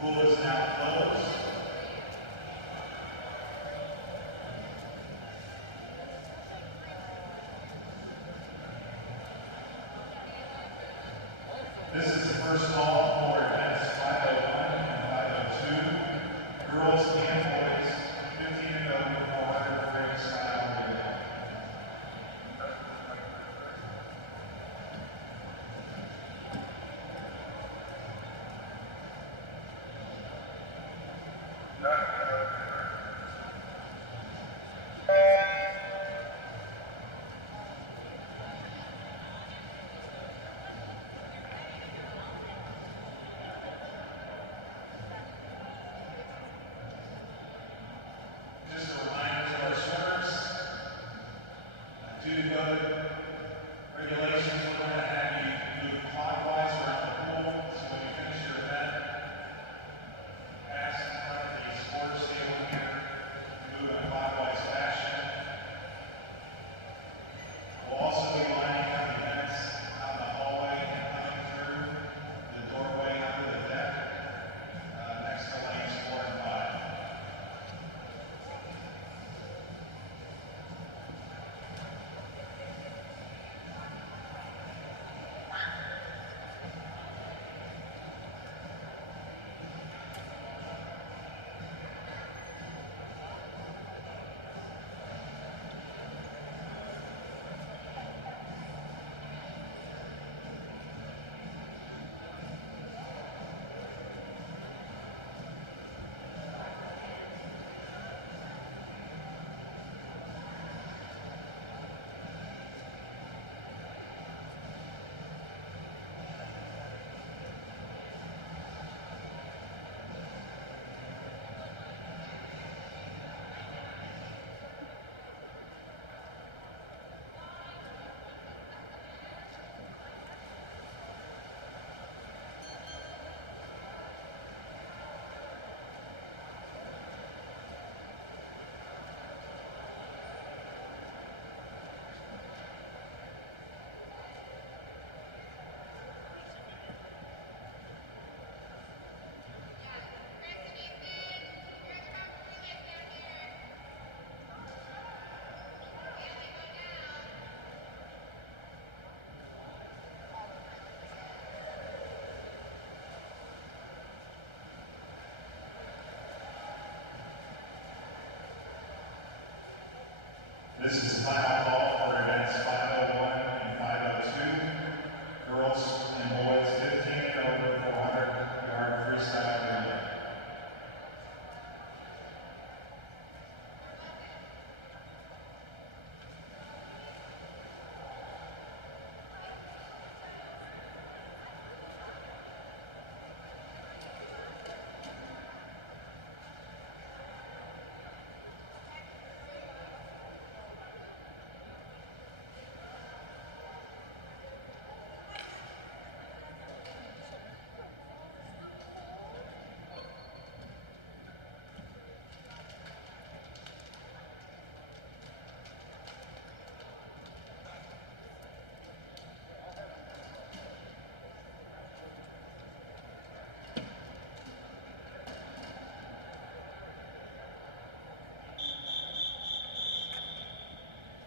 Pool is now closed. This is the first call for events 501 and 502. Girls and boys, 15 and over, 400 freestyle relay. Just a reminder to our swimmers, due to code regulations, we're going to have you move clockwise around the pool. So when you finish your event, pass in front of the sports table here, move in a clockwise fashion. We'll also be lining up events out in the hallway and coming through the doorway under the deck next to lanes 4 and 5. This is the final call for events 501 and 502. Girls and boys 15 and over, 400-yard freestyle relay.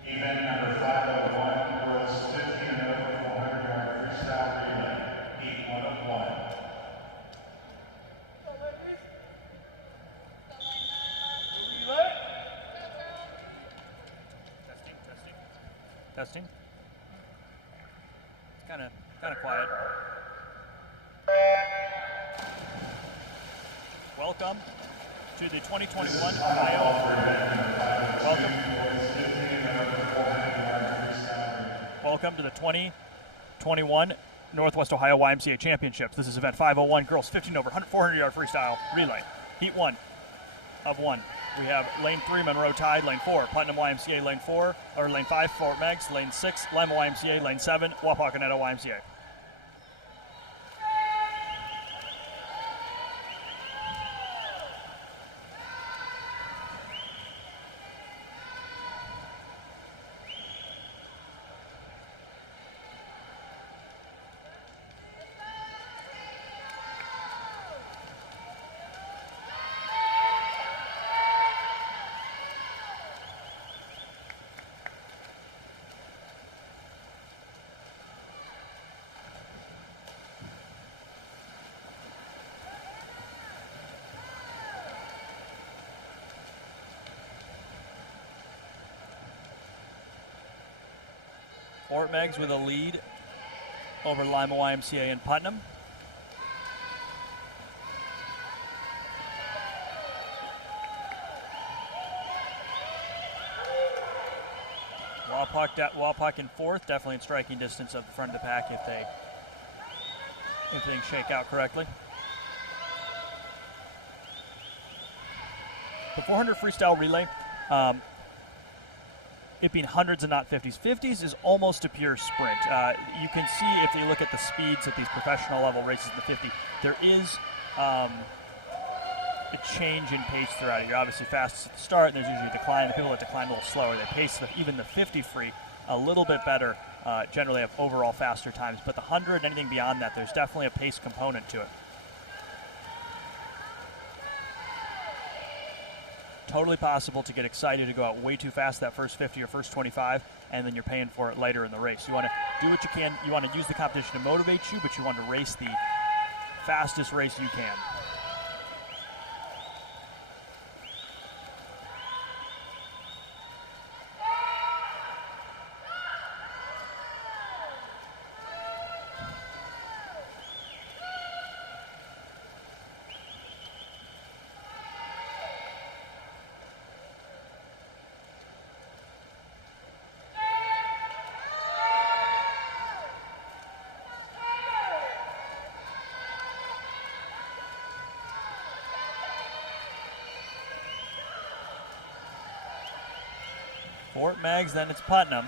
Event number 501, girls 15 and over, 400-yard freestyle relay, heat 1 of 1. Testing. It's kind of quiet. Welcome to the 2021 Ohio. Welcome to the 2021 Northwest Ohio YMCA Championships. This is event 501, girls 15 over 400-yard freestyle relay, heat 1 of 1. We have lane 3, Monroe Tide, lane 4, Putnam YMCA, lane 5, Fort Meigs, lane 6, Lima YMCA, lane 7, Wapakoneta YMCA. Fort Meigs with a lead over Lima YMCA and Putnam. Wapak in fourth, definitely in striking distance of the front of the pack if things shake out correctly. The 400 freestyle relay, it being hundreds and not 50s. 50s is almost a pure sprint. You can see if you look at the speeds at these professional level races in the 50, there is a change in pace throughout it. You're obviously fastest at the start, and there's usually a decline. The people that decline a little slower, they pace even the 50 free a little bit better, generally have overall faster times. But the 100, anything beyond that, there's definitely a pace component to it. Totally possible to get excited to go out way too fast that first 50 or first 25, and then you're paying for it later in the race. You want to do what you can. You want to use the competition to motivate you, but you want to race the fastest race you can. Fort Meigs, then it's Putnam.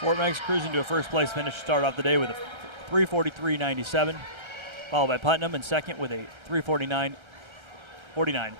Fort Meigs cruising to a first place finish to start off the day with a 3:43.97, followed by Putnam in second with a 3:49.49.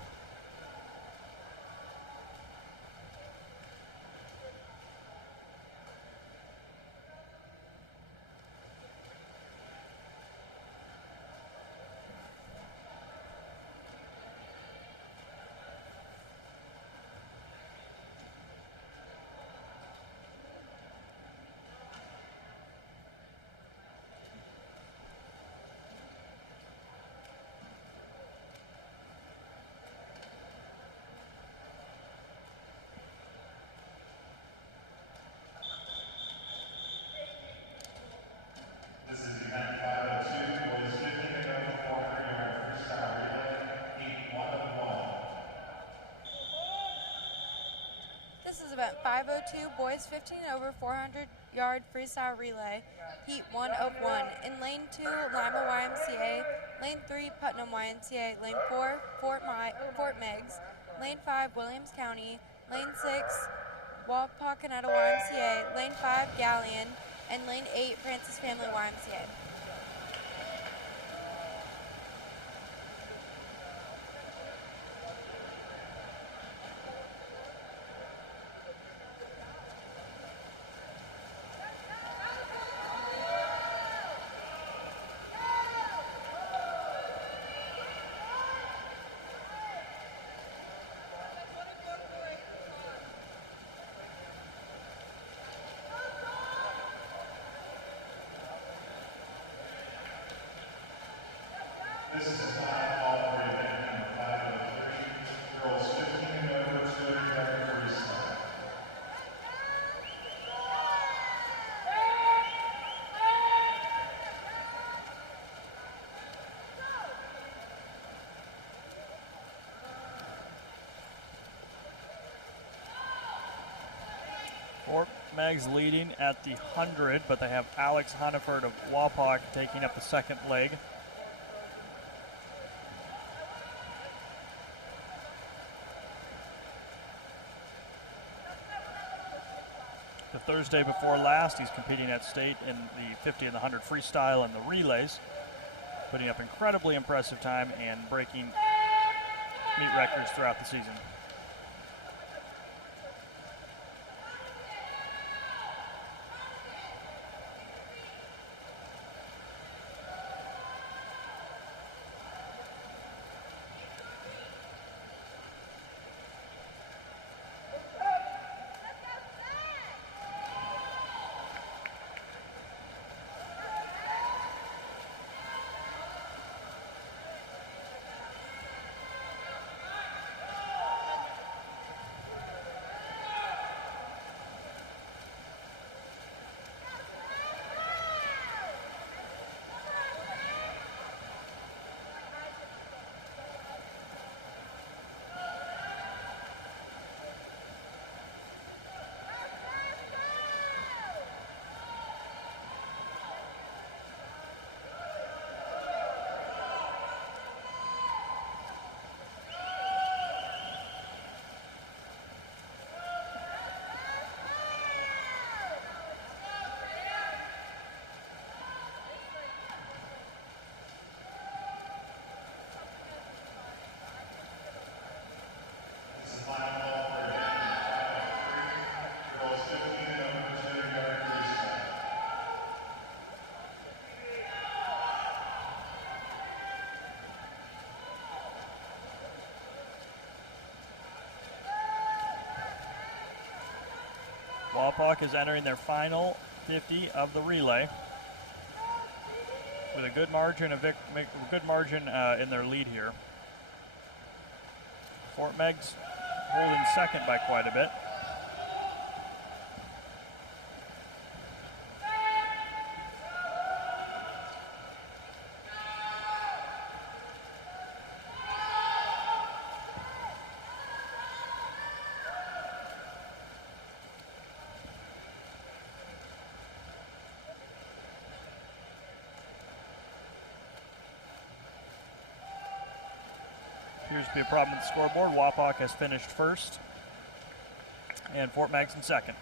This is event 502, boys 50 and over 400-yard freestyle relay, heat 1 of 1. This is event 502, boys 15 over 400-yard freestyle relay, heat 1 of 1. In lane 2, Lima YMCA, lane 3, Putnam YMCA, lane 4, Fort Meigs, lane 5, Williams County, lane 6, Wapakoneta YMCA, lane 5, Galleon, and lane 8, Francis Family YMCA. This is a final call for event number 503, girls 15 and over 200-yard freestyle. Fort Meigs leading at the 100, but they have Alex Hannaford of Wapak taking up the second leg. the Thursday before last. He's competing at state in the 50 and the 100 freestyle and the relays, putting up incredibly impressive time and breaking meet records throughout the season. Wapak is entering their final 50 of the relay with a good margin in their lead here. Fort Meg's holding second by quite a bit. Appears to be a problem with the scoreboard. Wapak has finished first, and Fort Meg's in second.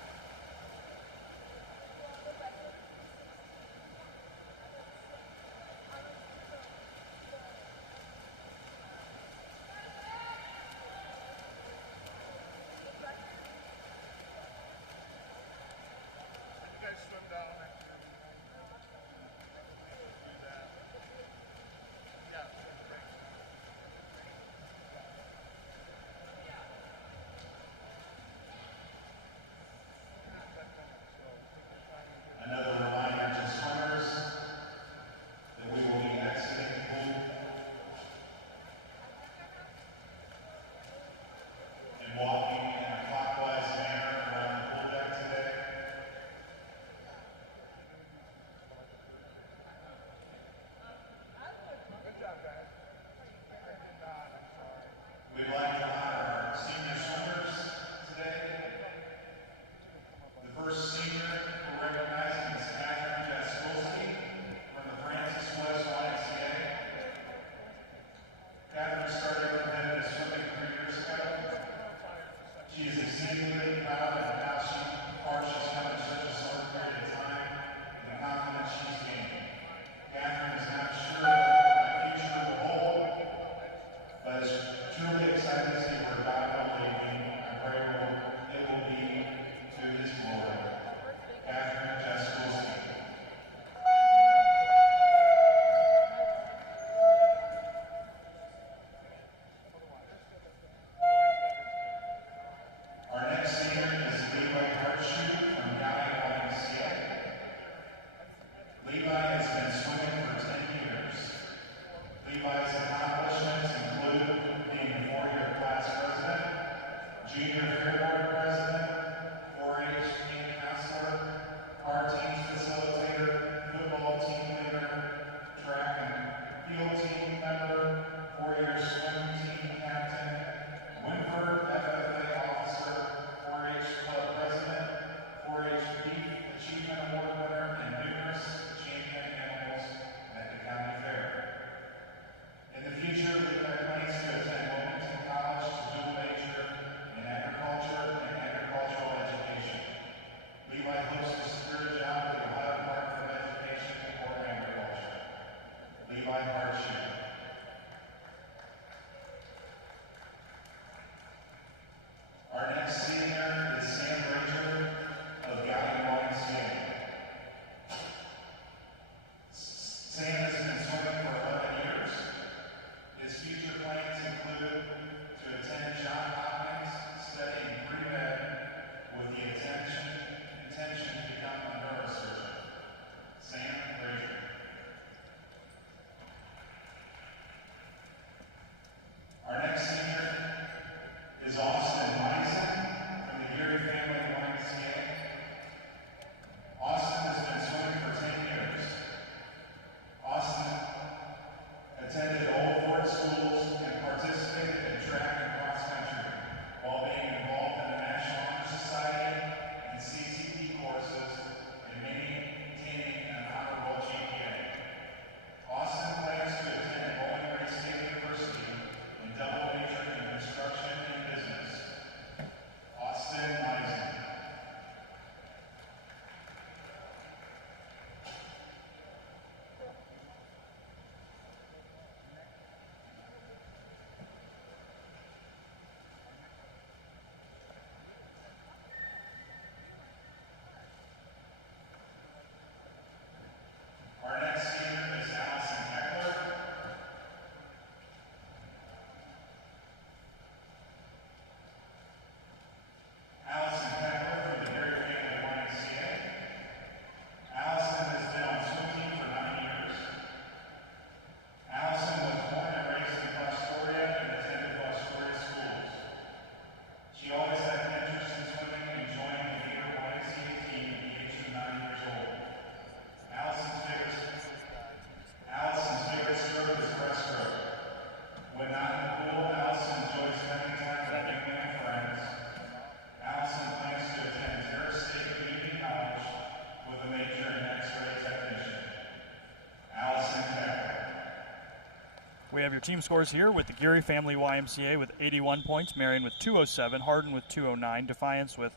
We have your team scores here with the Geary Family YMCA with 81 points, Marion with 207, Hardin with 209, Defiance with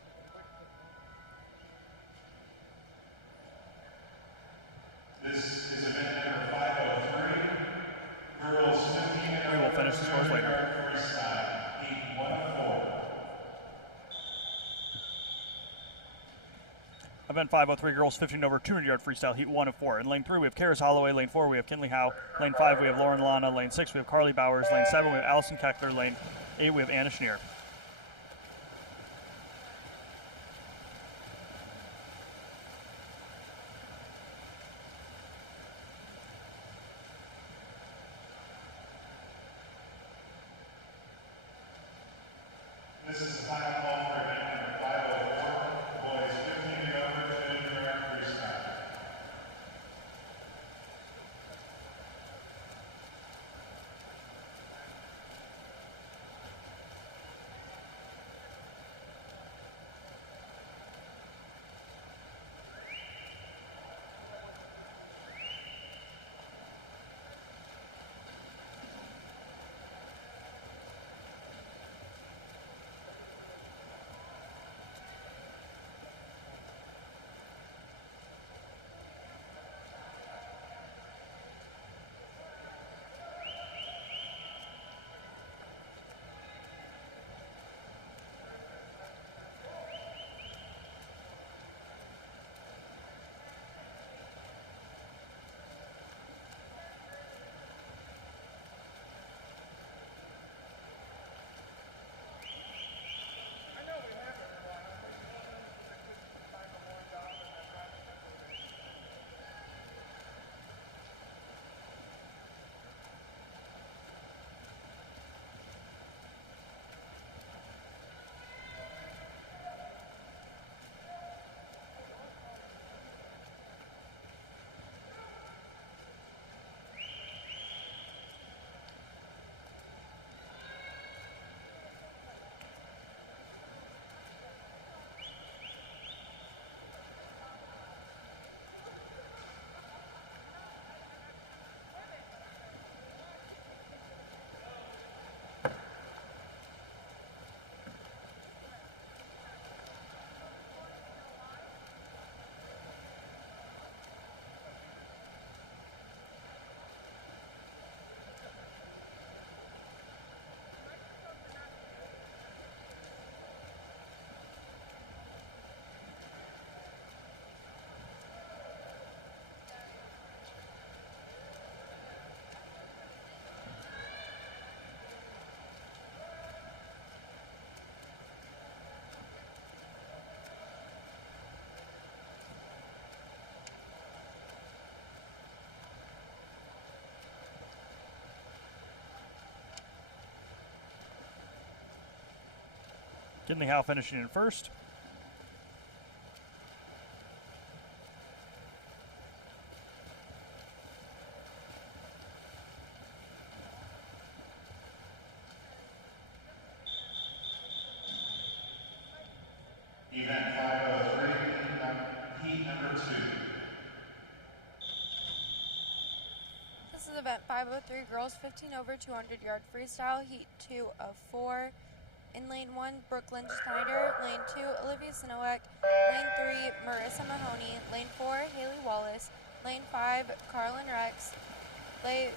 This is event number 503. Girls 15 and we will finish the scores later. freestyle, heat 1 of 4. Event 503, girls 15 over 200-yard freestyle, heat 1 of 4. In lane 3, we have Karis Holloway. Lane 4, we have Kinley Howe. Lane 5, we have Lauren Lana. Lane 6, we have Carly Bowers. Lane 7, we have Allison Keckler. Lane 8, we have Anna Schneer. This is the final call for event number 504. Boys 15 and over 200-yard freestyle. Kinley Howe finishing in first. Event 503, heat number 2. This is event 503, girls 15 over 200-yard freestyle, heat 2 of 4. In lane 1, Brooklyn Schneider. Lane 2, Olivia Sinowek. Lane 3, Marissa Mahoney. Lane 4, Haley Wallace. Lane 5, Carlin Rex. Lane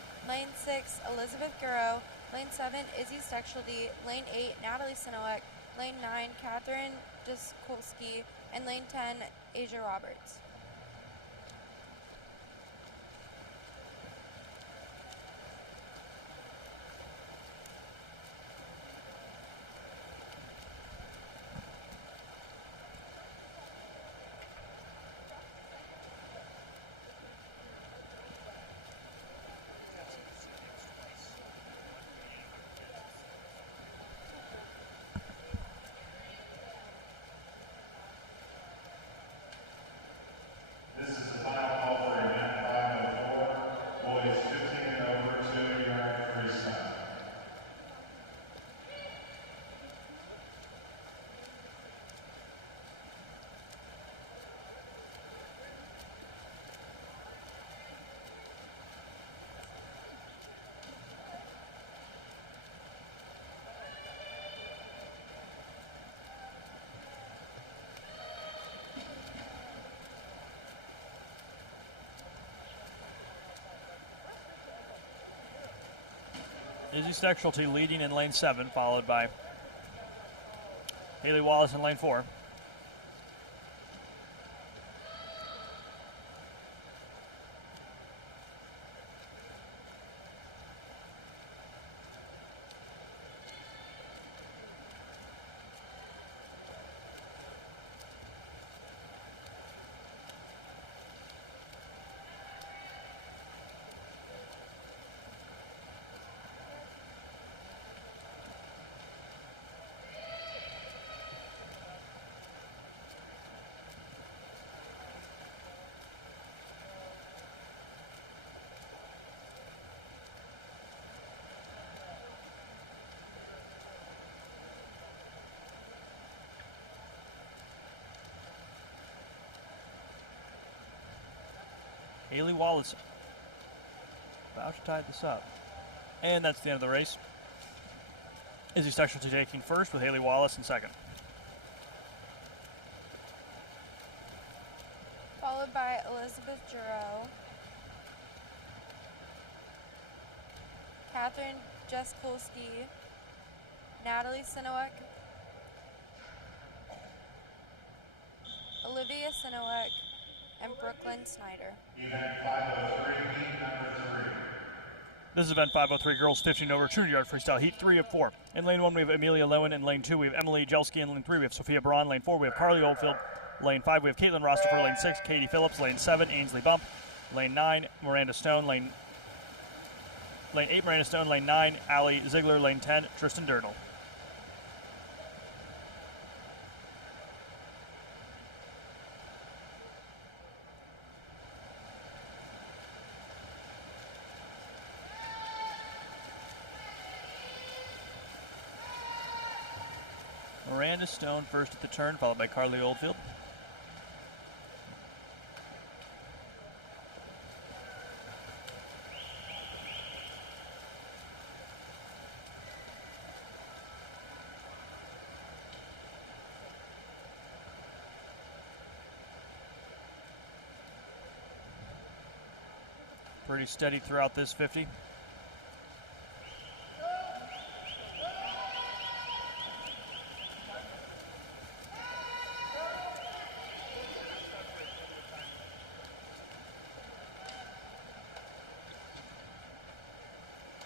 6, Elizabeth Garrow. Lane 7, Izzy Stexualdy. Lane 8, Natalie Sinowek. Lane 9, Catherine Diskolski. And lane 10, Asia Roberts. Izzy Sexualty leading in lane 7, followed by Haley Wallace in lane 4. Haley Wallace about to tie this up. And that's the end of the race. Izzy Sexualty taking first with Haley Wallace in second. Followed by Elizabeth Giroux, Catherine Jeskulski, Natalie Sinowek, Olivia Sinowek, and Brooklyn Snyder. Event 503, heat number 3. This is event 503, girls 15 over 200 yard freestyle, heat 3 of 4. In lane 1, we have Amelia Lowen. In lane 2, we have Emily Jelski. In lane 3, we have Sophia Braun. Lane 4, we have Carly Oldfield. Lane 5, we have Caitlin Rostifer. Lane 6, Katie Phillips. Lane 7, Ainsley Bump. Lane 9, Miranda Stone. Lane 8, Miranda Stone. Lane 9, Allie Ziegler. Lane 10, Tristan Dirtle. Miranda Stone first at the turn, followed by Carly Oldfield. Pretty steady throughout this 50.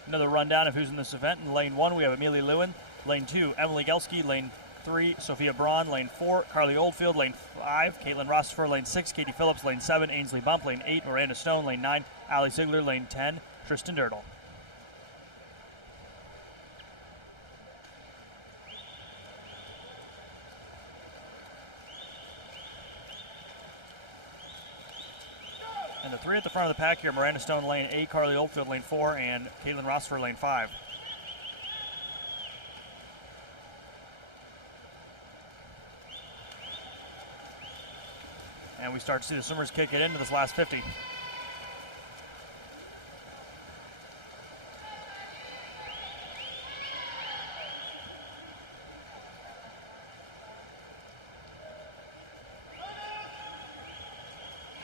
Another rundown of who's in this event. In lane 1, we have Amelia Lewin. Lane 2, Emily Gelski. Lane 3, Sophia Braun. Lane 4, Carly Oldfield. Lane 5, Caitlin Rostifer. Lane 6, Katie Phillips. Lane 7, Ainsley Bump. Lane 8, Miranda Stone. Lane 9, Allie Ziegler. Lane 10, Tristan Dirtle. And the 3 at the front of the pack here, Miranda Stone, lane 8, Carly Oldfield, lane 4, and Caitlin Rostifer, lane 5. And we start to see the swimmers kick it into this last 50.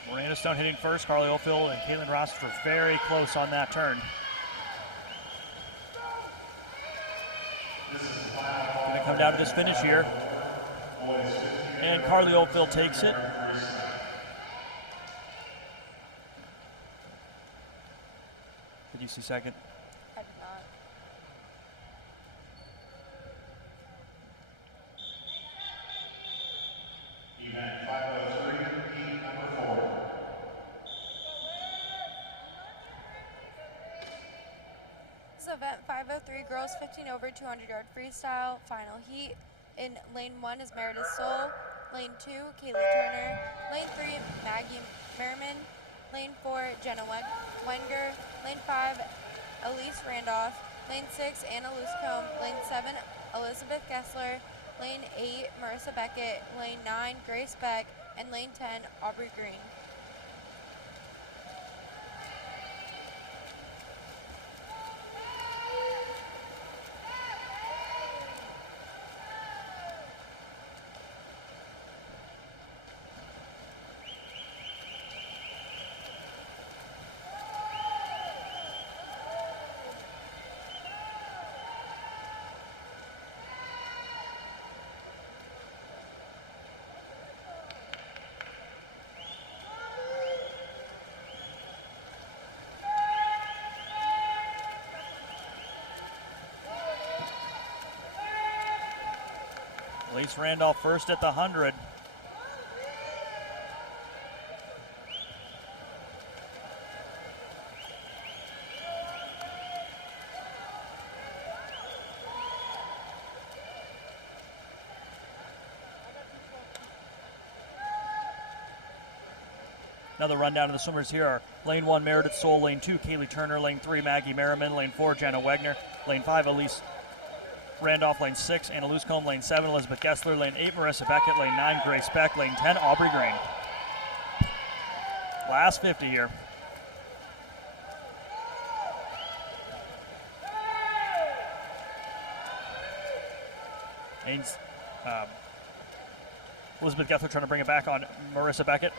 Miranda Stone hitting first, Carly Oldfield and Caitlin Rostifer very close on that turn. Going to come down to this finish here. And Carly Oldfield takes it. Did you see second? I did not. Event 503, heat number 4. This is event 503, girls 15 over 200 yard freestyle, final heat. In lane 1 is Meredith Soul, lane 2, Kaylee Turner, lane 3, Maggie Merriman, lane 4, Jenna Wenger, lane 5, Elise Randolph, lane 6, Anna Luscombe, lane 7, Elizabeth Gessler, lane 8, Marissa Beckett, lane 9, Grace Beck, and lane 10, Aubrey Green. Elise Randolph first at the 100. Another rundown of the swimmers here are lane 1, Meredith Soul, lane 2, Kaylee Turner, lane 3, Maggie Merriman, lane 4, Jenna Wegner, lane 5, Elise Randolph, lane 6, Anna Luscombe, lane 7, Elizabeth Gessler, lane 8, Marissa Beckett, lane 9, Grace Beck, lane 10, Aubrey Green. Last 50 here. Elizabeth Gessler trying to bring it back on Marissa Beckett.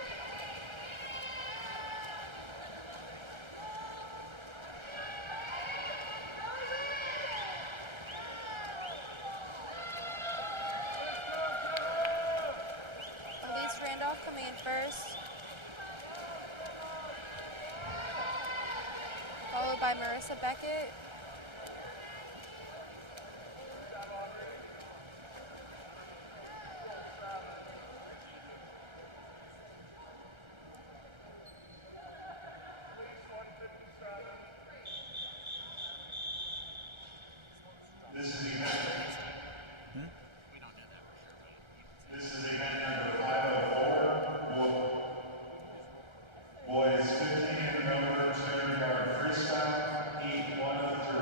By Marissa Beckett. This is event. This is event number 504. Boys 15 and over, 200-yard freestyle, heat 1 of 3.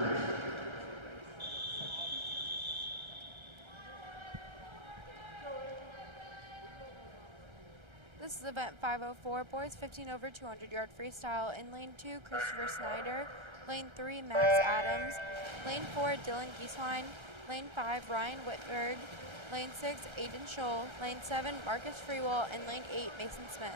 This is event 504, boys 15 over 200-yard freestyle. In lane 2, Christopher Snyder. Lane 3, Max Adams. Lane 4, Dylan Gieswein. Lane 5, Ryan Whitberg. Lane 6, Aiden Scholl. Lane 7, Marcus Freewell. And lane 8, Mason Smith.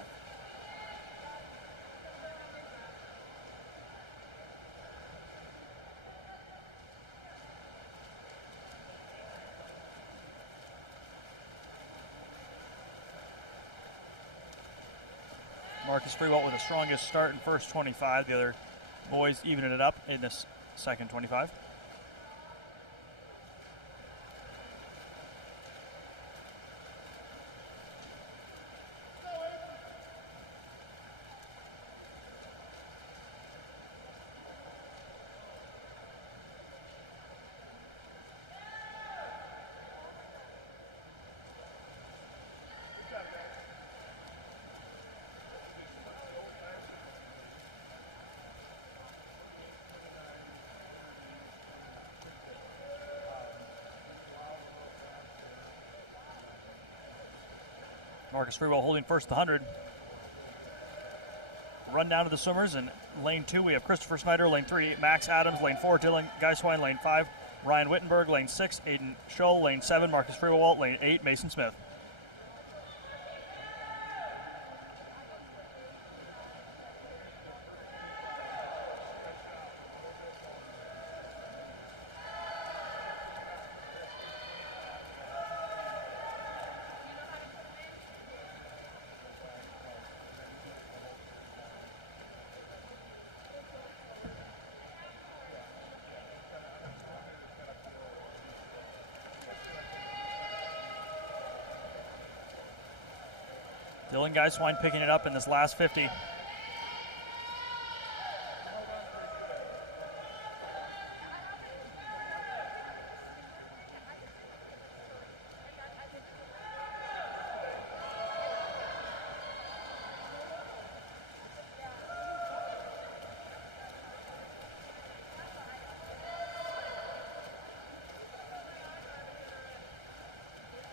Marcus Freewell with the strongest start in first 25. The other boys evening it up in this second 25. Marcus Freewell holding first the 100. Run down to the swimmers. In lane 2, we have Christopher Snyder. Lane 3, Max Adams. Lane 4, Dylan Geiswein. Lane 5, Ryan Wittenberg. Lane 6, Aiden Scholl. Lane 7, Marcus Freewell. Lane 8, Mason Smith. Dylan Geiswein picking it up in this last 50.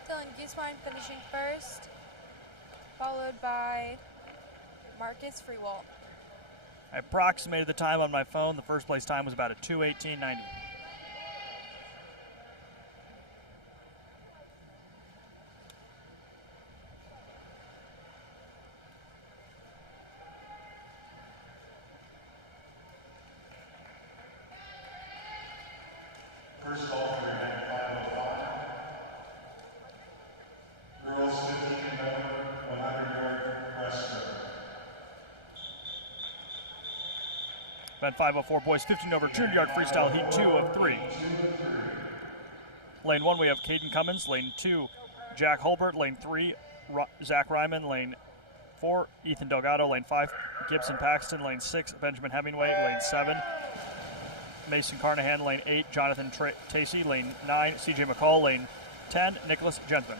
Dylan Geeswein finishing first, followed by Marcus Freewell. I approximated the time on my phone. The first place time was about a 2:18.90. First call for event 505. Girls 15 and over, 100-yard breaststroke. Event 504, boys 15 over 200-yard freestyle, heat 2 of 3. Lane 1, we have Caden Cummins. Lane 2, Jack Holbert, lane 3. Zach Ryman, lane 4. Ethan Delgado, lane 5. Gibson Paxton, lane 6. Benjamin Hemingway, lane 7. Mason Carnahan, lane 8. Jonathan Tacey, lane 9. CJ McCall, lane 10. Nicholas Jensman.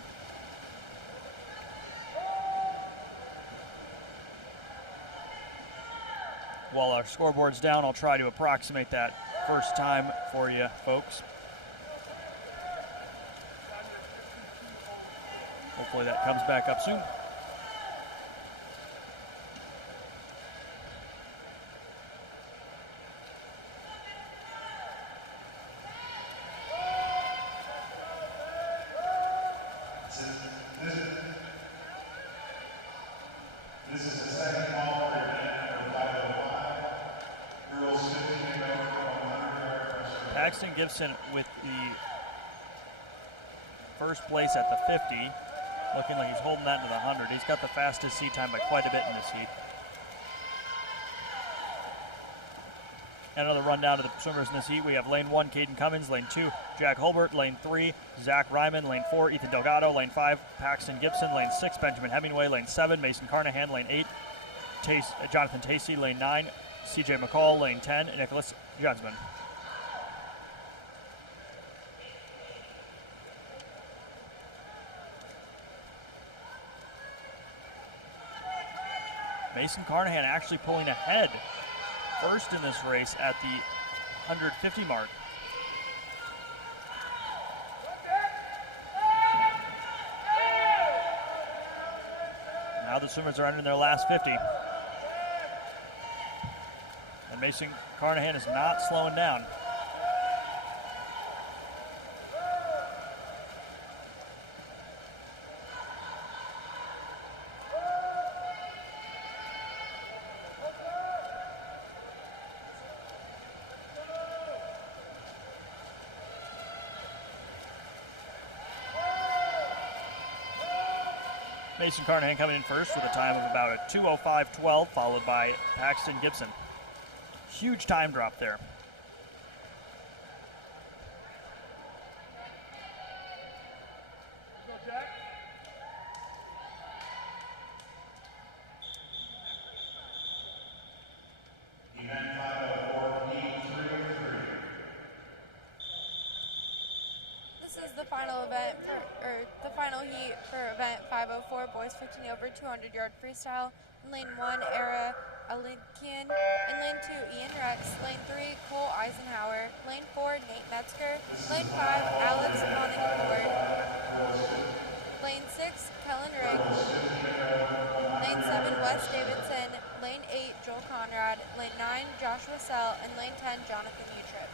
While our scoreboard's down, I'll try to approximate that first time for you folks. Hopefully that comes back up soon. This is the second call for event number 505. Girls 15 and over 100 yard breaststroke. Paxton Gibson with the first place at the 50. Looking like he's holding that into the 100. He's got the fastest seat time by quite a bit in this heat. And another rundown of the swimmers in this heat. We have lane 1, Caden Cummins, lane 2, Jack Holbert, lane 3, Zach Ryman, lane 4, Ethan Delgado, lane 5, Paxton Gibson, lane 6, Benjamin Hemingway, lane 7, Mason Carnahan, lane 8, Jonathan Tacey, lane 9, CJ McCall, lane 10, Nicholas Jensman. Mason Carnahan actually pulling ahead first in this race at the 150 mark. Now the swimmers are entering their last 50. And Mason Carnahan is not slowing down. Mason Carnahan coming in first with a time of about a 2:05.12, followed by Paxton Gibson. Huge time drop there. Event 504, heat 3 of 3. This is the final event the final heat for event 504, boys 15 over 200 yard freestyle. In lane 1, Era Alinkian. In lane 2, Ian Rex. Lane 3, Cole Eisenhower. Lane 4, Nate Metzger. Lane 5, Alex Honigford. Lane 6, Kellen Riggs. Lane 7, Wes Davidson. Lane 8, Joel Conrad. Lane 9, Joshua Sell. And lane 10, Jonathan Utrip.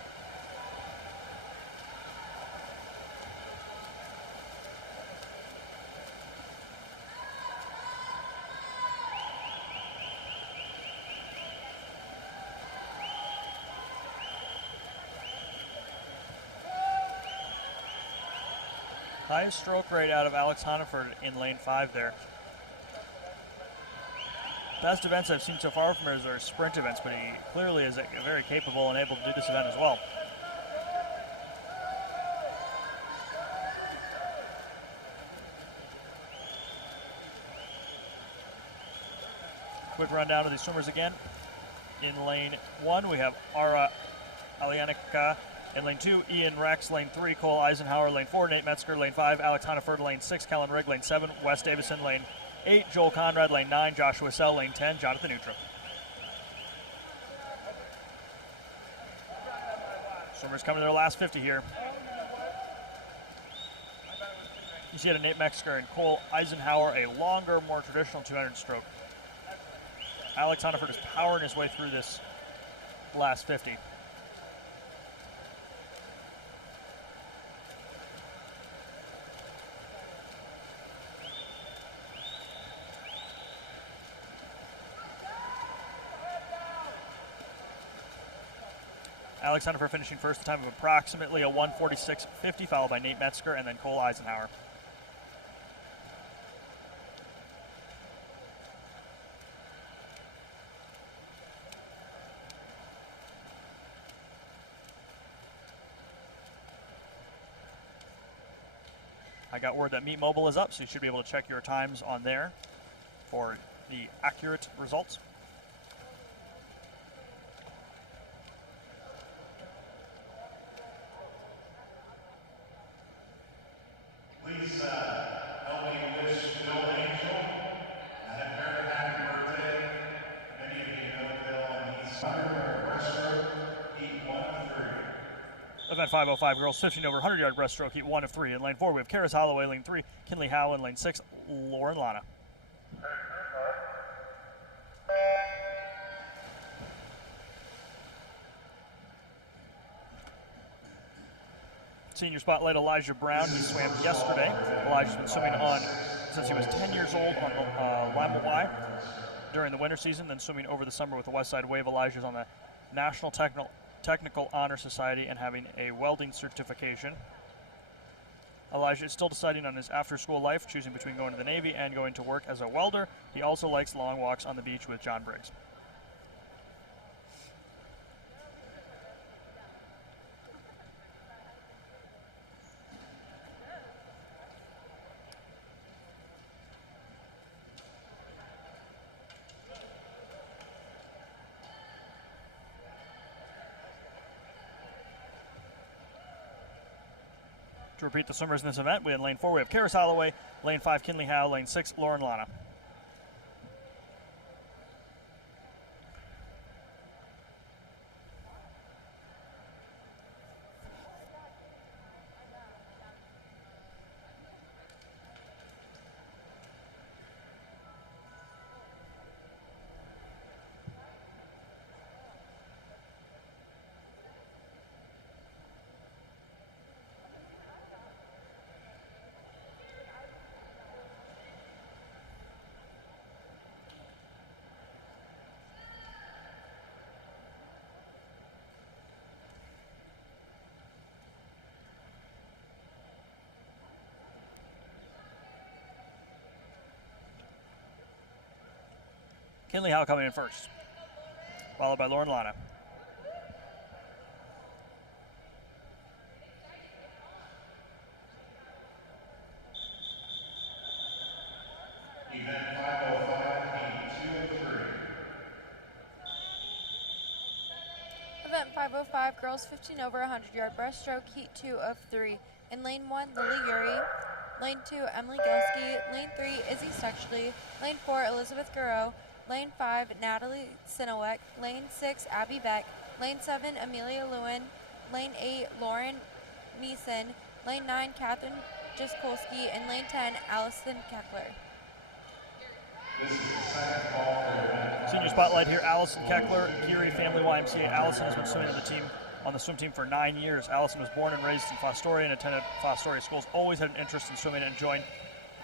Highest stroke rate out of Alex Honigford in lane 5 there. Best events I've seen so far from him are sprint events, but he clearly is very capable and able to do this event as well. Quick rundown of these swimmers again. In lane 1, we have Ara Alianica. In lane 2, Ian Rex. Lane 3, Cole Eisenhower. Lane 4, Nate Metzger. Lane 5, Alex Honigford. Lane 6, Kellen Rigg. Lane 7, Wes Davison. Lane 8, Joel Conrad. Lane 9, Joshua Sell. Lane 10, Jonathan Utrip. Swimmers coming to their last 50 here. You see it, Nate Metzger and Cole Eisenhower, a longer, more traditional 200 stroke. Alex Honigford is powering his way through this last 50. Alex Honigford finishing first, the time of approximately a 1:46.50, followed by Nate Metzger and then Cole Eisenhower. I got word that Meet Mobile is up, so you should be able to check your times on there for the accurate results. Please help me wish Bill Angel a very happy birthday. Many of you know Bill, and he's Yard Breaststroke, Heat 1 of 3. Event 505, girls 15 over 100 yard breaststroke, Heat 1 of 3. In lane 4, we have Karis Holloway, lane 3, Kinley Howe, in lane 6, Lauren Lana. Senior spotlight, Elijah Brown. He swam yesterday. Elijah's been swimming on since he was 10 years old on the Lima Y during the winter season, then swimming over the summer with the West Side Wave. Elijah's on the National Technical Honor Society and having a welding certification. Elijah is still deciding on his after-school life, choosing between going to the Navy and going to work as a welder. He also likes long walks on the beach with John Briggs. To repeat the swimmers in this event, in lane 4 we have Karis Holloway, lane 5 Kinley Howe, lane 6 Lauren Lana. Kinley Howe coming in first, followed by Lauren Lana. Event 505, Heat 2 of 3. Event 505, girls 15 over 100 yard breaststroke, Heat 2 of 3. In lane 1, Lily Yuri. Lane 2, Emily Gilski. Lane 3, Izzy Stuchley. Lane 4, Elizabeth Garreau. Lane 5, Natalie Sinowek. Lane 6, Abby Beck. Lane 7, Amelia Lewin. Lane 8, Lauren Neeson. Lane 9, Catherine Jaskolski. And lane 10, Allison Keckler. This is the second ball for the event. Senior spotlight here, Allison Keckler, Geary Family YMCA. Allison has been swimming on the swim team for 9 years. Allison was born and raised in Fostoria and attended Fostoria schools. Always had an interest in swimming and joined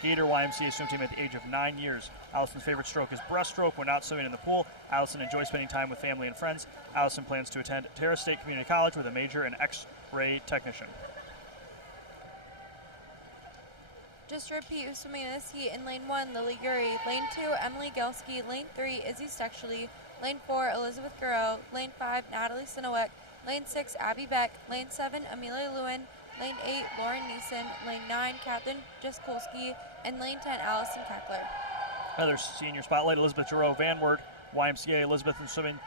Gator YMCA swim team at the age of 9 years. Allison's favorite stroke is breaststroke when not swimming in the pool. Allison enjoys spending time with family and friends. Allison plans to attend Terra State Community College with a major in X-ray technician. Just to repeat who's swimming in this heat, in lane 1, Lily Yuri. Lane 2, Emily Gilski. Lane 3, Izzy Stuchley. Lane 4, Elizabeth Garreau. Lane 5, Natalie Sinowek. Lane 6, Abby Beck. Lane 7, Amelia Lewin. Lane 8, Lauren Neeson. Lane 9, Catherine Jaskolski. And lane 10, Allison Keckler. Another senior spotlight, Elizabeth Giroux, Van Wert, YMCA. Elizabeth has been swimming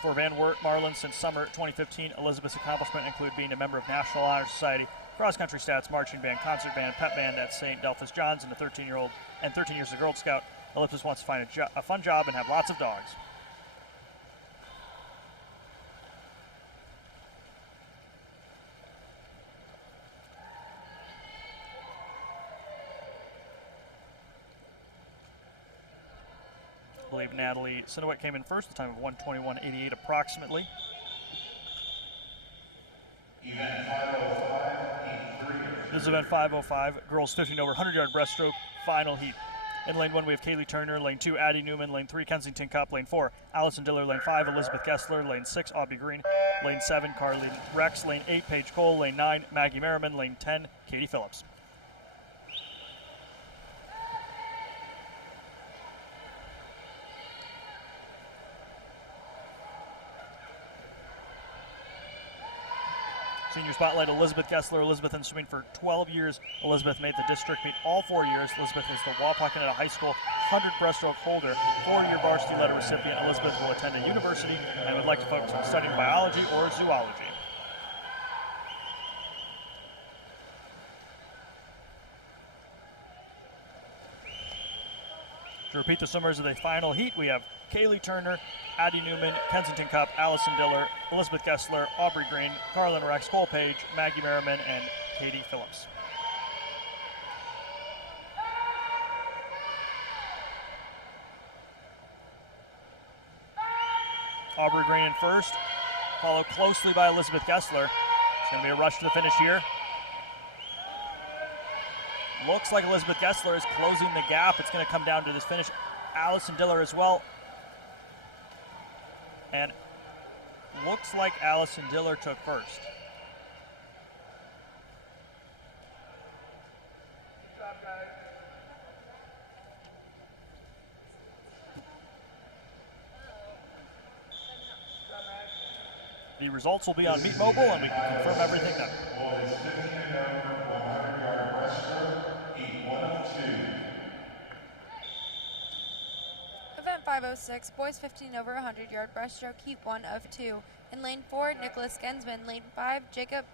for Van Wert Marlin since summer 2015. Elizabeth's accomplishment include being a member of National Honor Society, cross-country stats, marching band, concert band, pep band at St. Delphus Johns, and 13 years as a Girl Scout. Elizabeth wants to find a fun job and have lots of dogs. I believe Natalie Sinowek came in first, the time of 1:21.88 approximately. Event 505, Heat 3. This is event 505, girls 15 over 100 yard breaststroke, final heat. In lane 1 we have Kaylee Turner, lane 2 Addie Newman, lane 3 Kensington Cup, lane 4 Allison Diller, lane 5 Elizabeth Kessler, lane 6 Aubrey Green, lane 7 Carlene Rex, lane 8 Paige Cole, lane 9 Maggie Merriman, lane 10 Katie Phillips. Senior spotlight, Elizabeth Gessler. Elizabeth in swimming for 12 years. Elizabeth made the district meet all 4 years. Elizabeth is the Wapakoneta High School 100 breaststroke holder, 4-year varsity letter recipient. Elizabeth will attend a university and would like to focus on studying biology or zoology. To repeat the swimmers of the final heat, we have Kaylee Turner, Addie Newman, Kensington Cup, Allison Diller, Elizabeth Gessler, Aubrey Green, Carlin Rex, Cole Page, Maggie Merriman, and Katie Phillips. Aubrey Green in first, followed closely by Elizabeth Gessler. It's going to be a rush to the finish here. Looks like Elizabeth Gessler is closing the gap. It's going to come down to this finish. Allison Diller as well. And looks like Allison Diller took first. The results will be on Meet Mobile, and we can confirm everything then. Boys 15 and over, 100-yard breaststroke, heat 1 of 2. Event 506, boys 15 over 100-yard breaststroke, heat 1 of 2. In lane 4, Nicholas Gensman. Lane 5, Jacob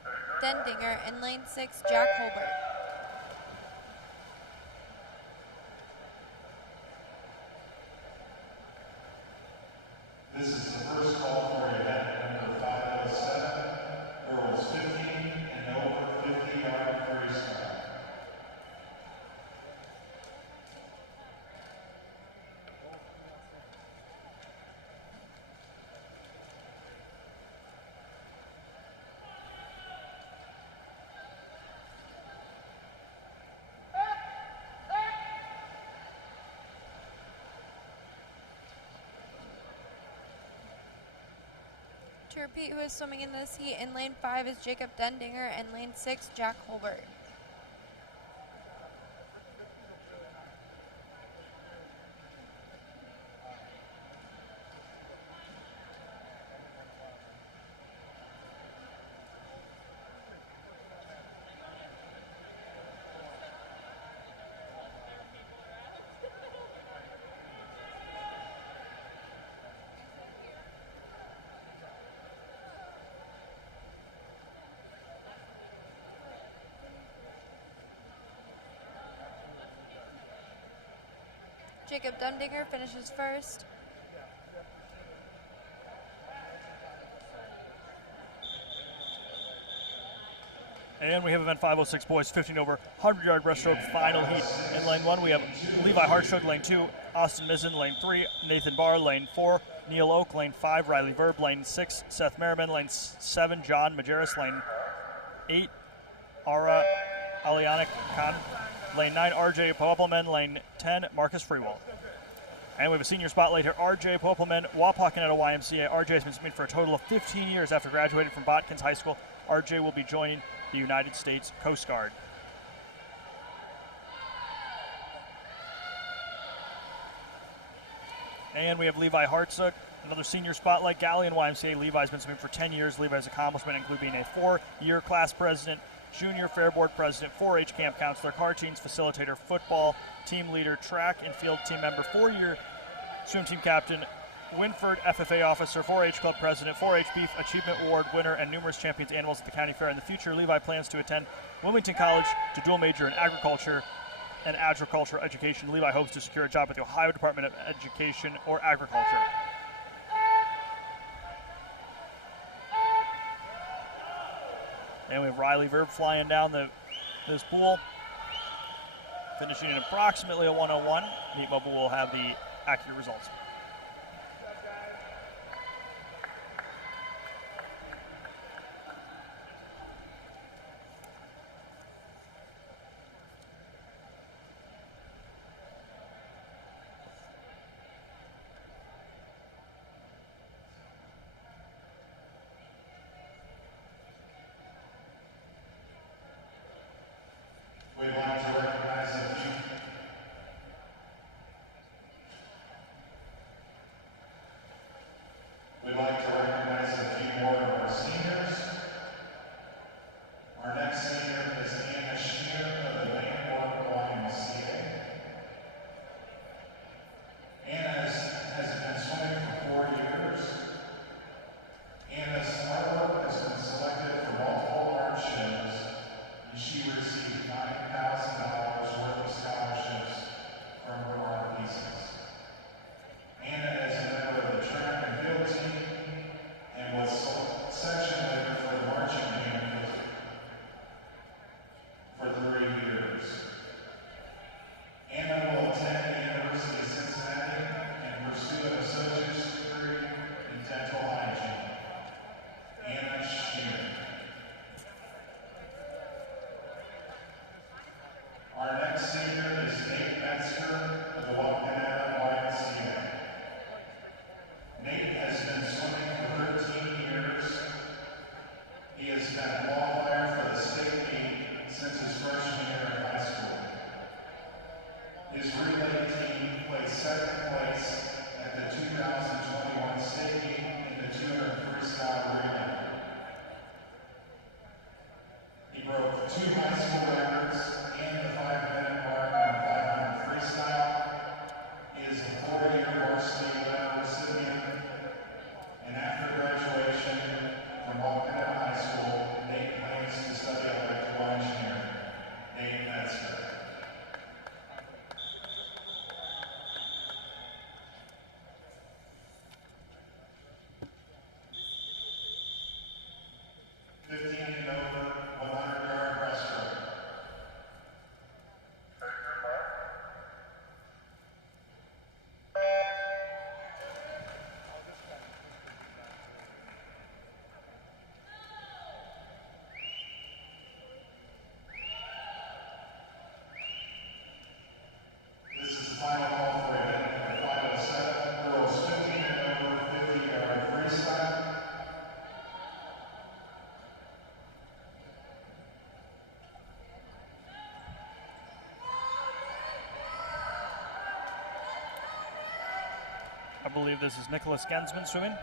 Dendinger. In lane 6, Jack Holbert. This is the first call for event number 507, girls 15 and over 50-yard freestyle. To repeat who is swimming in this heat, in lane 5 is Jacob Dendinger, and lane 6, Jack Holbert. Jacob Dendinger finishes first. And we have event 506, boys 15 over 100-yard breaststroke final heat. In lane 1, we have Levi Hartzook. Lane 2, Austin Mizzen. Lane 3, Nathan Barr. Lane 4, Neil Oak. Lane 5, Riley Verb. Lane 6, Seth Merriman. Lane 7, John Majerus. Lane 8, Ara Alianic Khan. Lane 9, RJ Popelman. Lane 10, Marcus Freewald. And we have a senior spotlight here. RJ Popelman, Wapakoneta YMCA. RJ has been swimming for a total of 15 years after graduating from Botkins High School. RJ will be joining the United States Coast Guard. And we have Levi Hartzook, another senior spotlight. Galleon YMCA. Levi's been swimming for 10 years. Levi's accomplishment include being a 4-year class president, junior fair board president, 4-H camp counselor, car teams facilitator, football team leader, track and field team member, 4-year swim team captain, Winford FFA officer, 4-H club president, 4-H beef achievement award winner, and numerous champions animals at the county fair. In the future, Levi plans to attend Wilmington College to dual major in agriculture and agricultural education. Levi hopes to secure a job with the Ohio Department of Education or Agriculture. And we have Riley Verb flying down this pool, finishing in approximately a 101. Meet Mobile will have the accurate results. We'd like to recognize the feat His relay team placed second place at the 2021 state meet in the 200 freestyle relay. He broke 2 high school records and the 5-minute mark on 500 freestyle. He is a 4-year varsity medal recipient, and after graduation from Waukegan High School, Nate plans to study electrical engineering. Nate Metzger. I believe this is Nicholas Gensman swimming.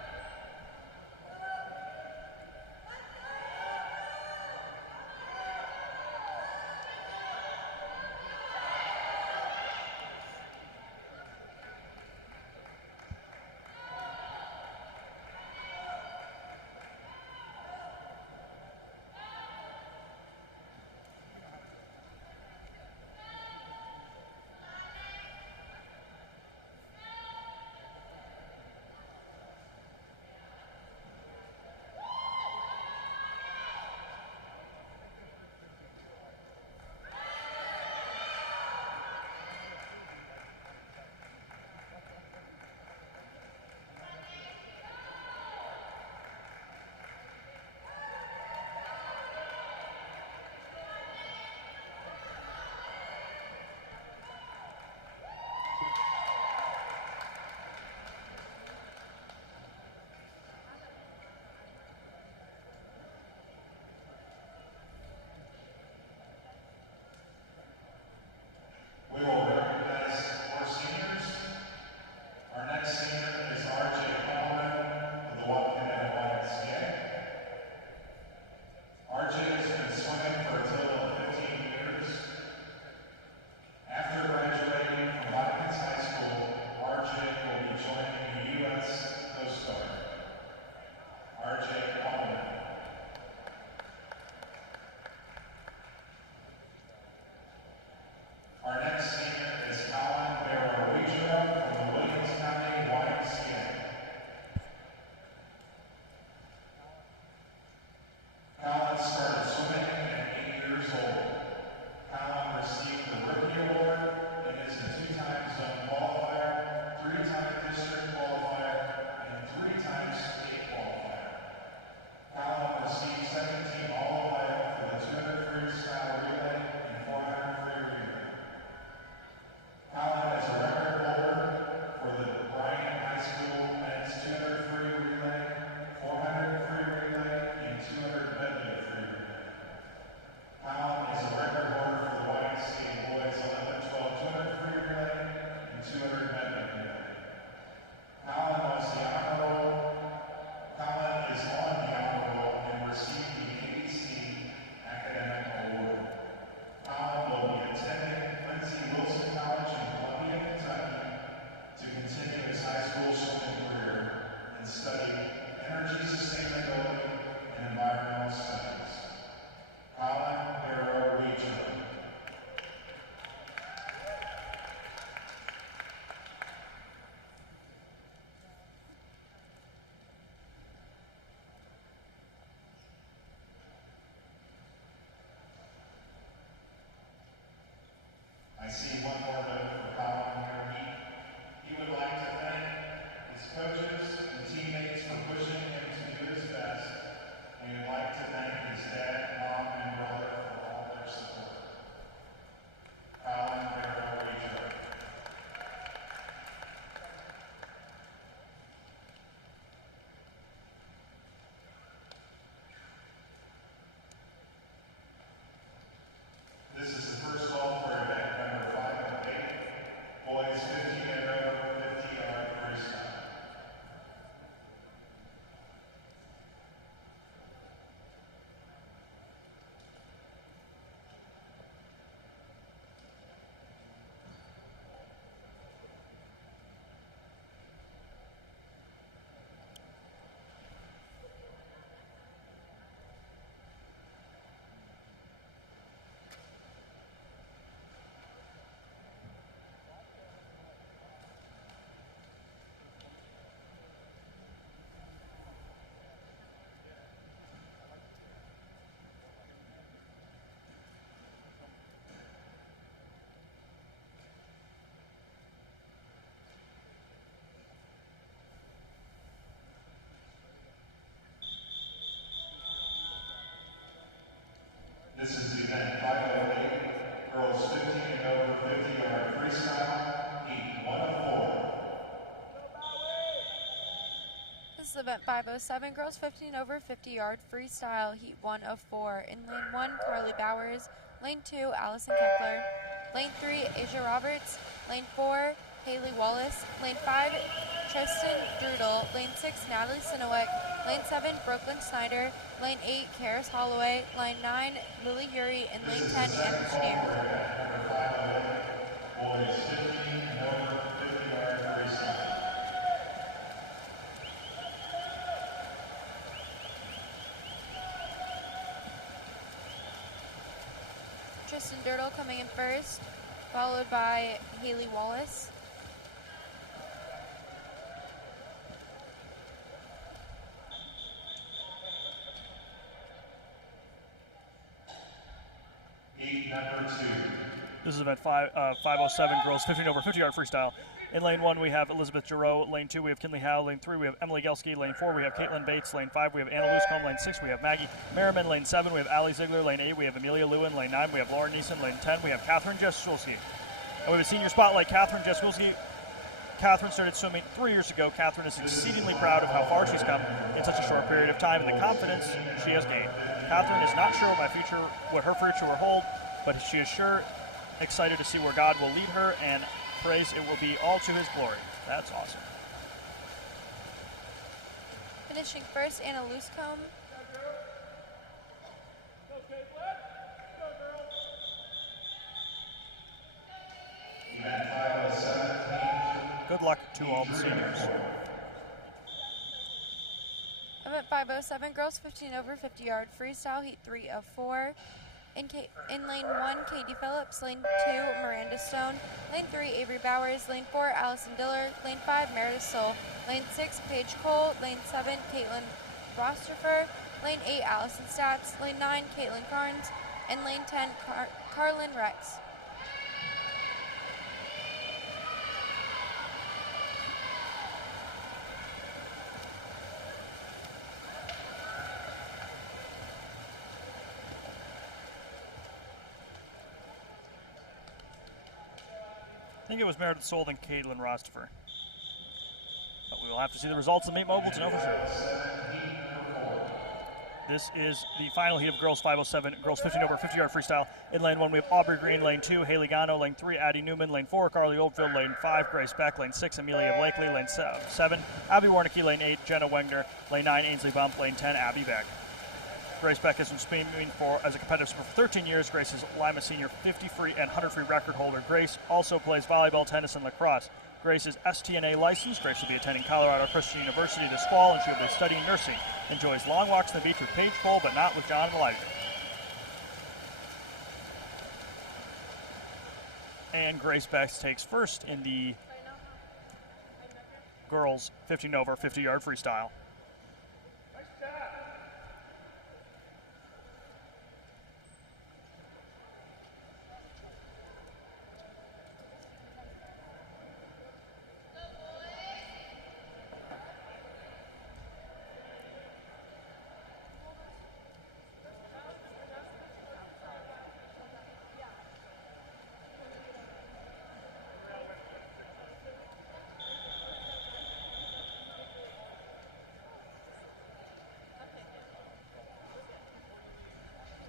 is event 507, girls 15 over 50-yard freestyle, heat 1 of 4. In lane 1, Carly Bowers. Lane 2, Allison Keckler. Lane 3, Asia Roberts. Lane 4, Haley Wallace. Lane 5, Tristan Drudel. Lane 6, Natalie Sinowick. Lane 7, Brooklyn Snyder. Lane 8, Karis Holloway. Lane 9, Lily Yuri. And lane 10, Andrew Schneer. Boys 15 and over 50-yard freestyle. Tristan Dirtle coming in first, followed by Haley Wallace. Heat number 2. This is event 507, girls 15 over 50-yard freestyle. In lane 1, we have Elizabeth Giroux. Lane 2, we have Kinley Howe. Lane 3, we have Emily Gelski. Lane 4, we have Caitlin Bates. Lane 5, we have Anna Luscombe. Lane 6, we have Maggie Merriman. Lane 7, we have Ali Ziegler. Lane 8, we have Amelia Lewin. Lane 9, we have Lauren Neeson. Lane 10, we have Catherine Jaskulski. And we have a senior spotlight, Catherine Jaskulski. Catherine started swimming 3 years ago. Catherine is exceedingly proud of how far she's come in such a short period of time and the confidence she has gained. Catherine is not sure what her future will hold, but she is sure excited to see where God will lead her and prays it will be all to his glory. That's awesome. Finishing first, Anna Luscombe. Event 507. Good luck to all the seniors. Event 507, girls 15 over 50-yard freestyle, heat 3 of 4. In lane 1, Katie Phillips. Lane 2, Miranda Stone. Lane 3, Avery Bowers. Lane 4, Allison Diller. Lane 5, Meredith Soul. Lane 6, Paige Cole. Lane 7, Caitlin Rosterfer. Lane 8, Allison Stats. Lane 9, Caitlin Carnes. And lane 10, Carlin Rex. I think it was Meredith Sold and Caitlin Rostifer. But we will have to see the results of the Meet Mobile to know for sure. This is the final heat of girls 507, girls 15 over 50-yard freestyle. In lane 1, we have Aubrey Green. Lane 2, Haley Gano. Lane 3, Addie Newman. Lane 4, Carly Oldfield. Lane 5, Grace Beck. Lane 6, Amelia Blakely. Lane 7, Abby Warnicki. Lane 8, Jenna Wegner. Lane 9, Ainsley Bump. Lane 10, Abby Beck. Grace Beck has been swimming as a competitive swimmer for 13 years. Grace is Lima Senior 50 free and 100 free record holder. Grace also plays volleyball, tennis, and lacrosse. Grace is STNA licensed. Grace will be attending Colorado Christian University this fall, and she will be studying nursing. Enjoys long walks on the beach with Paige Cole, but not with John and Elijah. And Grace Beck takes first in the girls 15 over 50-yard freestyle.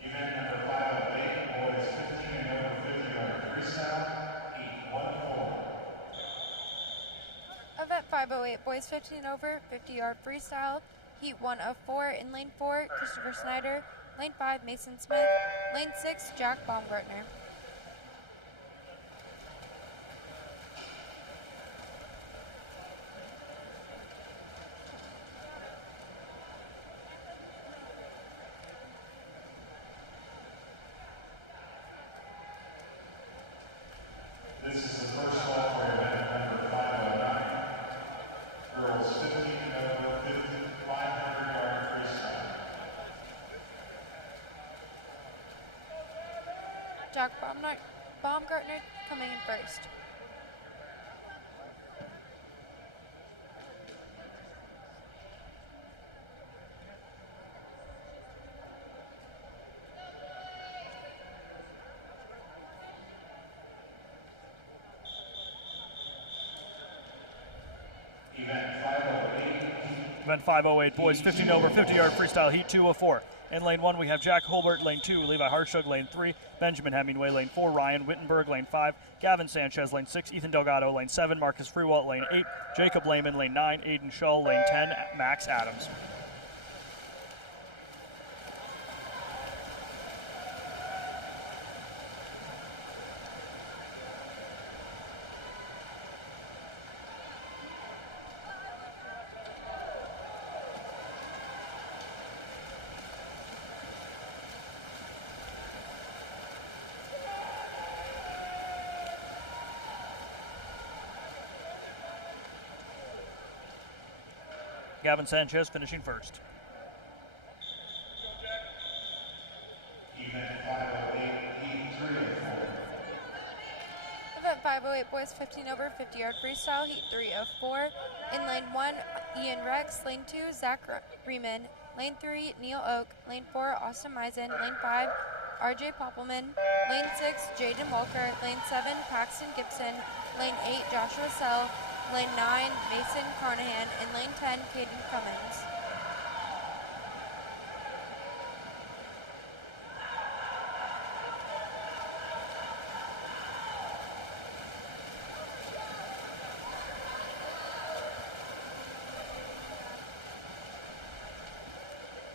Event number 508, boys 15 and over 50-yard freestyle, heat 1 of 4. Event 508, boys 15 over 50-yard freestyle, heat 1 of 4. In lane 4, Christopher Snyder. Lane 5, Mason Smith. Lane 6, Jack Baumgartner. This is the first call for event number 509, girls 15 and over 500-yard freestyle. Jack Baumgartner coming in first. Event 508, Event 508, boys 15 over, 50-yard freestyle, heat 2 of 4. In lane 1, we have Jack Holbert, lane 2, Levi Hartzook, lane 3, Benjamin Hemingway, lane 4, Ryan Wittenberg, lane 5, Gavin Sanchez, lane 6, Ethan Delgado, lane 7, Marcus Freewalt, lane 8, Jacob Lehman, lane 9, Aiden Shull, lane 10, Max Adams. Gavin Sanchez finishing first. Event 508, heat 3 of 4. Event 508, boys 15 over, 50-yard freestyle, heat 3 of 4. In lane 1, Ian Rex, lane 2, Zach Riemann, lane 3, Neil Oak, lane 4, Austin Meisen, lane 5, RJ Poppelman, lane 6, Jaden Walker, lane 7, Paxton Gibson, lane 8, Joshua Sell, lane 9, Mason Carnahan, and lane 10, Caden Cummins.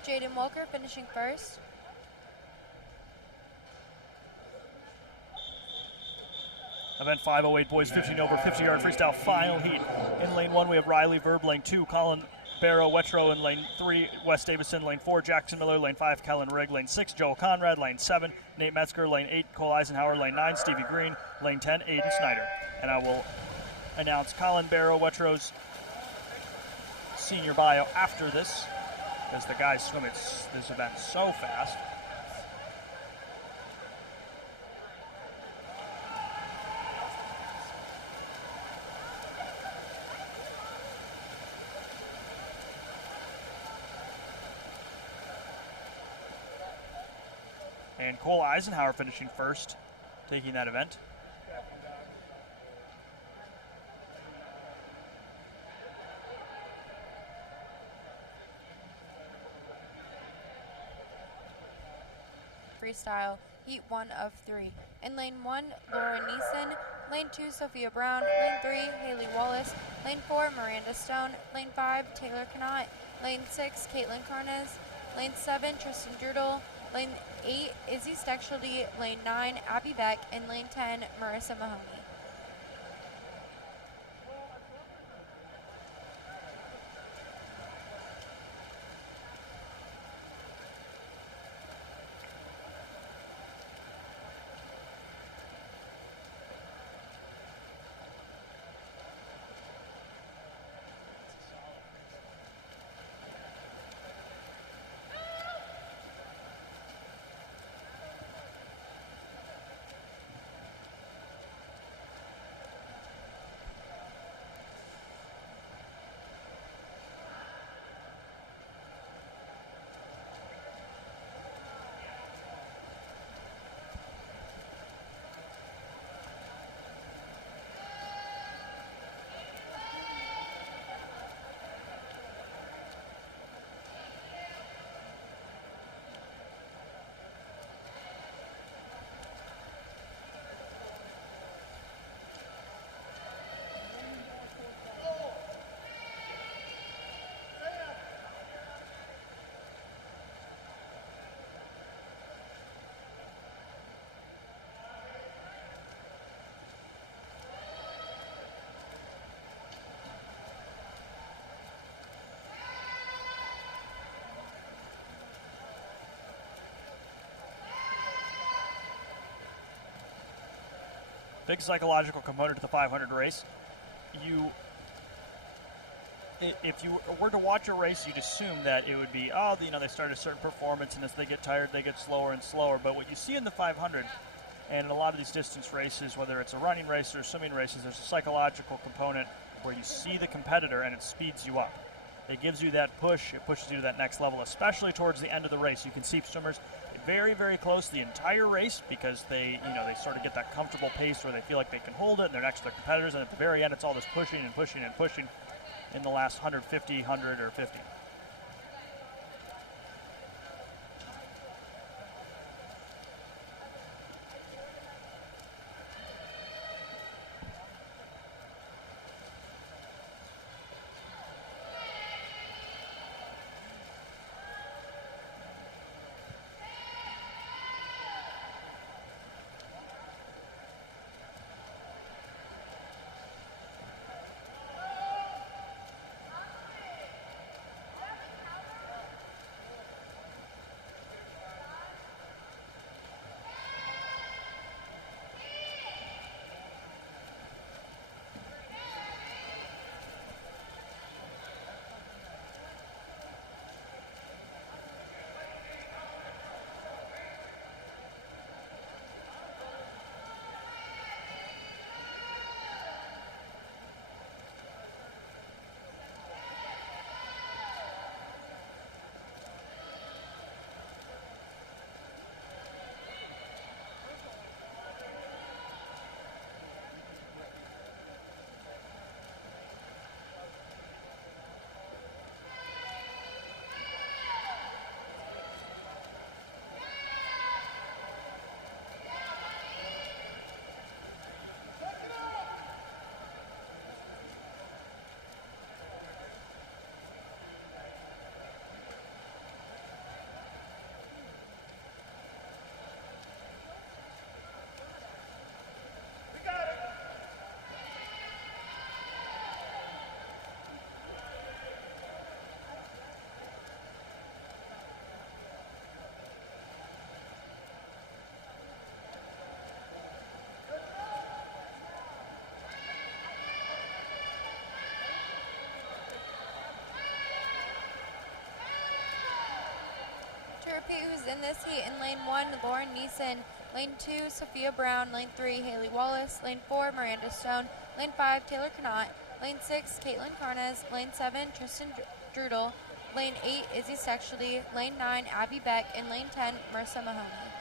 Jaden Walker finishing first. Event 508, boys 15 over, 50-yard freestyle, final heat. In lane 1, we have Riley Verb, lane 2, Colin Barrow Wetro, in lane 3, Wes Davison, lane 4, Jackson Miller, lane 5, Kellen Rigg, lane 6, Joel Conrad, lane 7, Nate Metzger, lane 8, Cole Eisenhower, lane 9, Stevie Green, lane 10, Aiden Snyder. And I will announce Colin Barrow Wetro's senior bio after this, because the guys swim this event so fast. And Cole Eisenhower finishing first, taking that event. Freestyle, heat 1 of 3. In lane 1, Laura Neeson, lane 2, Sophia Brown, lane 3, Haley Wallace, lane 4, Miranda Stone, lane 5, Taylor Canott, lane 6, Caitlin Carnes, lane 7, Tristan Drudel, lane 8, Izzy Stexeldy, lane 9, Abby Beck, and lane 10, Marissa Mahoney. Big psychological component to the 500 race. If you were to watch a race, you'd assume that it would be, they start a certain performance, and as they get tired, they get slower and slower. But what you see in the 500, and in a lot of these distance races, whether it's a running race or swimming races, there's a psychological component where you see the competitor and it speeds you up. It gives you that push. It pushes you to that next level, especially towards the end of the race. You can see swimmers very, very close the entire race because they sort of get that comfortable pace where they feel like they can hold it and they're next to their competitors. And at the very end, it's all this pushing and pushing and pushing. in the last 150, 100, or 50. To repeat who's in this heat, in lane 1, Lauren Neeson. Lane 2, Sophia Brown. Lane 3, Haley Wallace. Lane 4, Miranda Stone. Lane 5, Taylor Connaught. Lane 6, Caitlin Carnes. Lane 7, Tristan Drudel. Lane 8, Izzy Sexually. Lane 9, Abby Beck. And lane 10, Marissa Mahoney.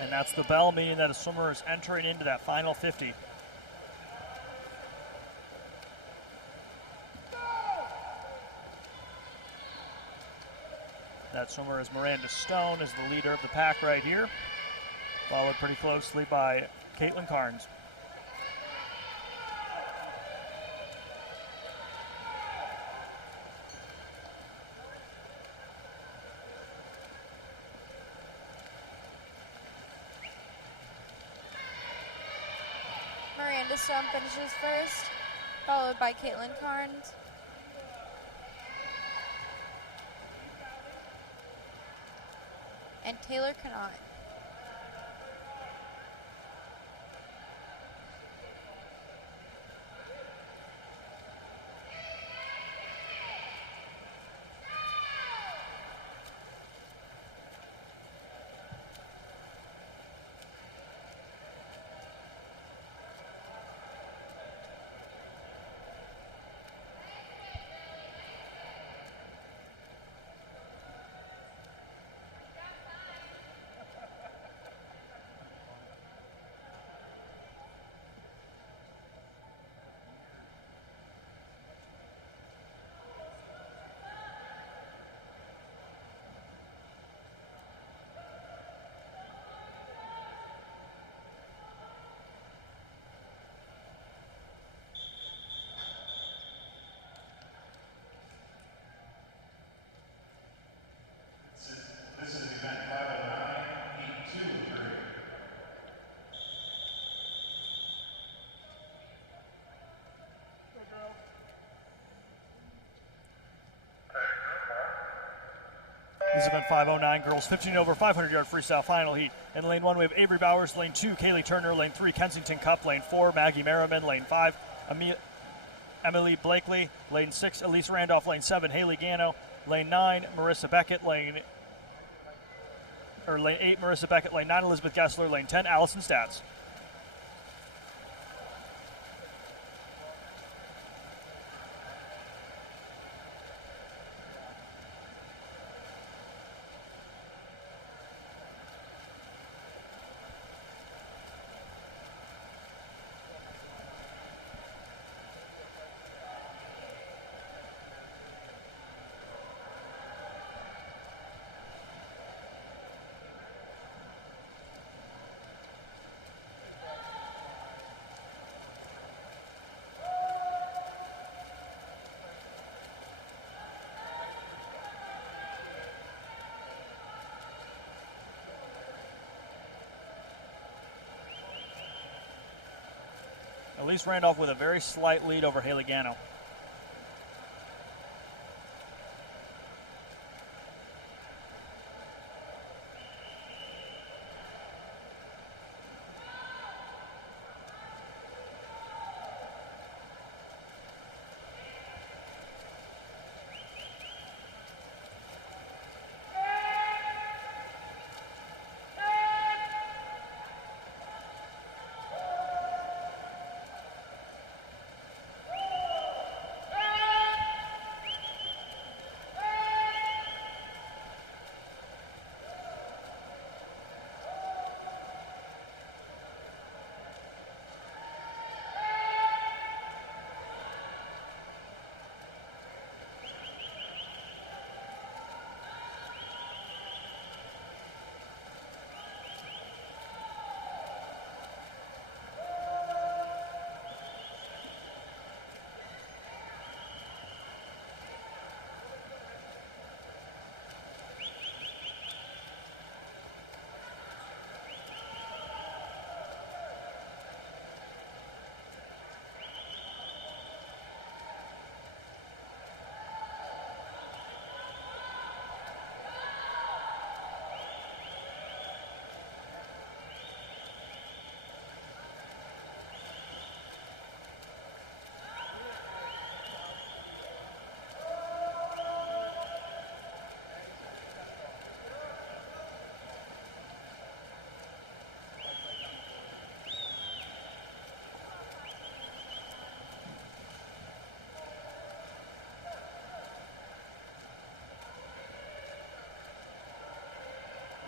And that's the bell, meaning that a swimmer is entering into that final 50. That swimmer is Miranda Stone, is the leader of the pack right here, followed pretty closely by Caitlin Carnes. Miranda Stone finishes first, followed by Caitlin Carnes. And Taylor Connaught. This is event 509, girls 15 over 500-yard freestyle final heat. In lane 1, we have Avery Bowers. Lane 2, Kaylee Turner. Lane 3, Kensington Cup. Lane 4, Maggie Merriman. Lane 5, Emily Blakely. Lane 6, Elise Randolph. Lane 7, Haley Gano. Lane 9, Marissa Beckett. Lane 8, Marissa Beckett. Lane 9, Elizabeth Gessler. Lane 10, Allison Stats. Elise Randolph with a very slight lead over Haley Gano.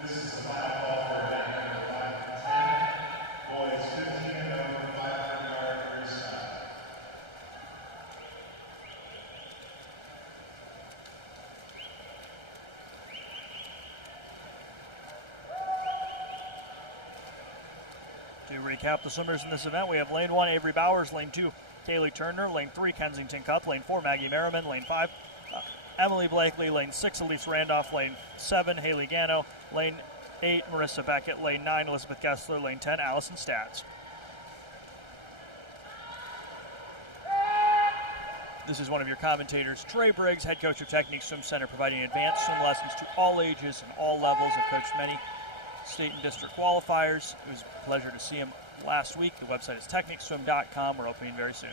This is the final call for event number 510. Boys 15 and over 500-yard freestyle. To recap the swimmers in this event, we have lane 1, Avery Bowers. Lane 2, Kaylee Turner. Lane 3, Kensington Cup. Lane 4, Maggie Merriman. Lane 5, Emily Blakely. Lane 6, Elise Randolph. Lane 7, Haley Gano. Lane 8, Marissa Beckett. Lane 9, Elizabeth Gessler. Lane 10, Allison Stats. This is one of your commentators, Trey Briggs, head coach of Technique Swim Center, providing advanced swim lessons to all ages and all levels. I've coached many state and district qualifiers. It was a pleasure to see him last week. The website is techniqueswim.com. We're opening very soon.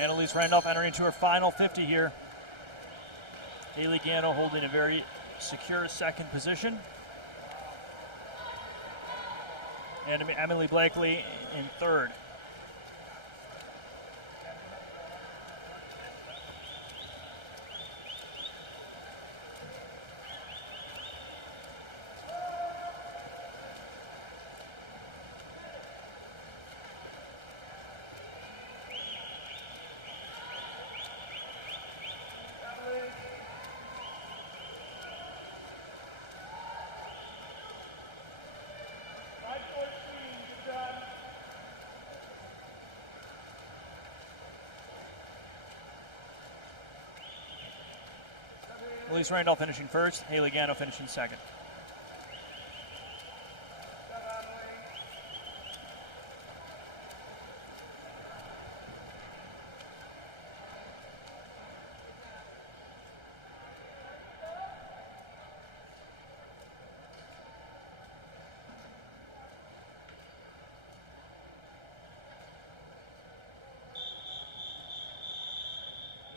Annalise Randolph entering into her final 50 here. Haley Gano holding a very secure second position. And Emily Blakely in third. Elise Randolph finishing first, Haley Gano finishing second.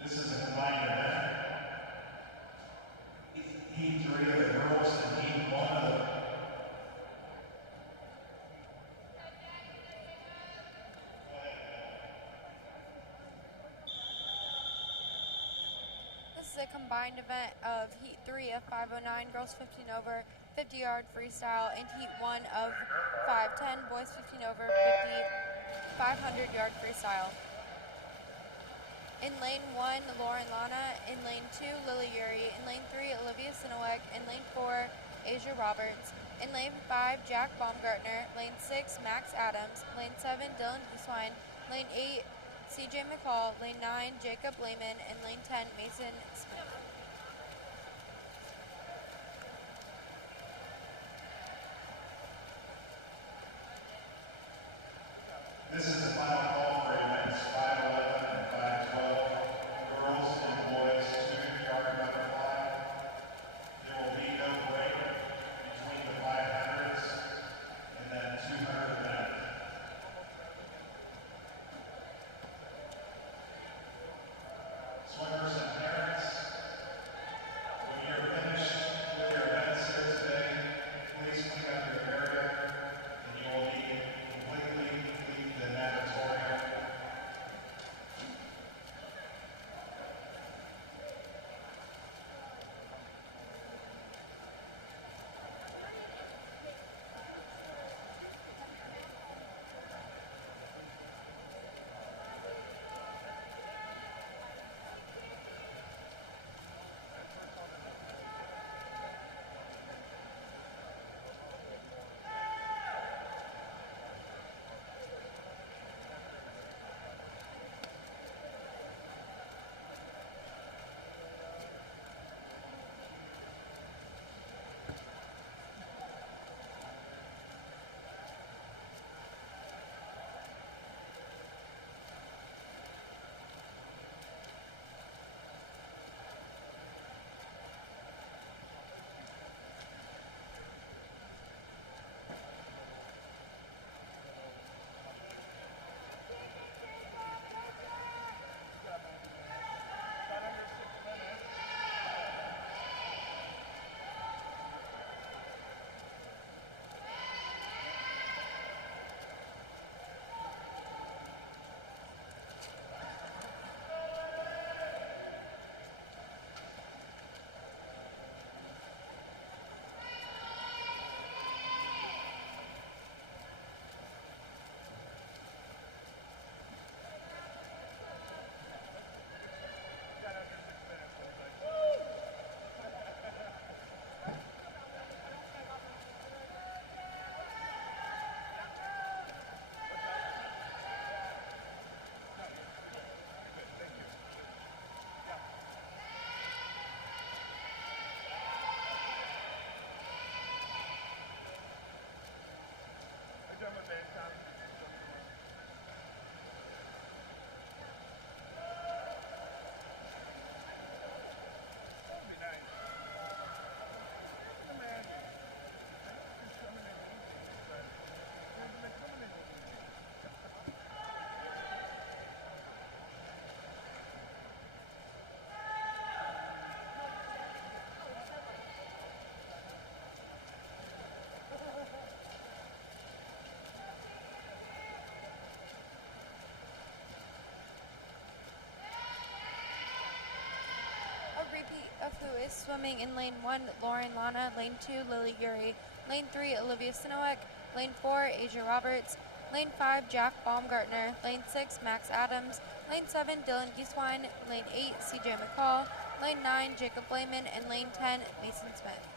This is a combined event. Heat 3 of the girls and Heat 1 of the This is a combined event of Heat 3 of 509 girls 15 over 50-yard freestyle and Heat 1 of 510 boys 15 over 500-yard freestyle. In lane 1, Lauren Lana. In lane 2, Lily Yuri. In lane 3, Olivia Sinowek. In lane 4, Asia Roberts. In lane 5, Jack Baumgartner. Lane 6, Max Adams. Lane 7, Dylan Guswine. Lane 8, CJ McCall. Lane 9, Jacob Lehman. And lane 10, Mason Smith. This is the final call for events 511 and 512, girls and boys 2-yard butterfly. There will be no break between the 500s and then 200 event. Swimmers and parents, when you're finished with your events here today, please clean up your area and you will be completely leave the natatorium. Of who is swimming in lane 1, Lauren Lana. Lane 2, Lily Yuri. Lane 3, Olivia Sinowek. Lane 4, Asia Roberts. Lane 5, Jack Baumgartner. Lane 6, Max Adams. Lane 7, Dylan Gieswein. Lane 8, CJ McCall. Lane 9, Jacob Lehman. And lane 10, Mason Smith.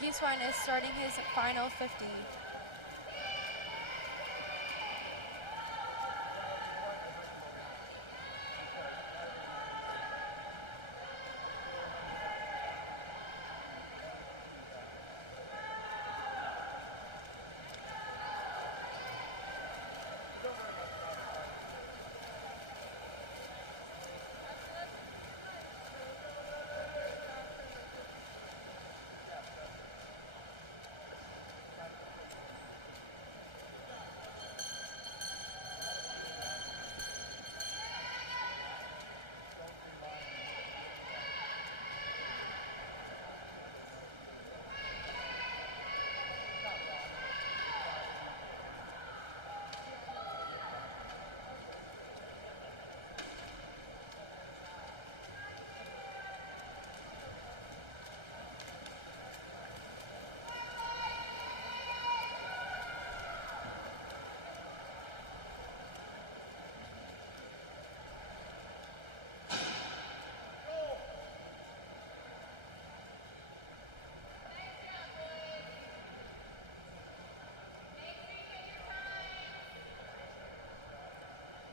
Gieswein is starting his final 50.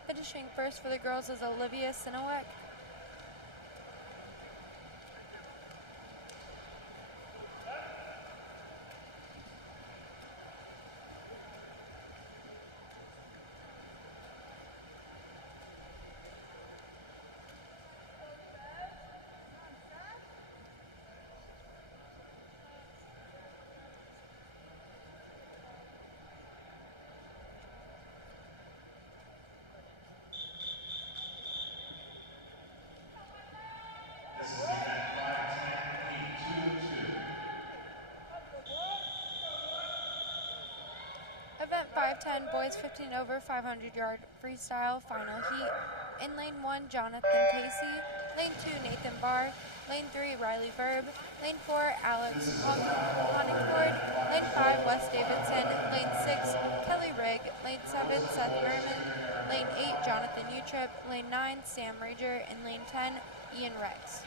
Finishing first for the girls is Olivia Sinowek. Event 510, boys 15 over 500-yard freestyle, final heat. In lane 1, Jonathan Casey. Lane 2, Nathan Barr. Lane 3, Riley Verb. Lane 4, Alex Honigford. Lane 5, Wes Davidson. Lane 6, Kelly Rigg. Lane 7, Seth Merman. Lane 8, Jonathan Utrip. Lane 9, Sam Rager. And lane 10, Ian Rex.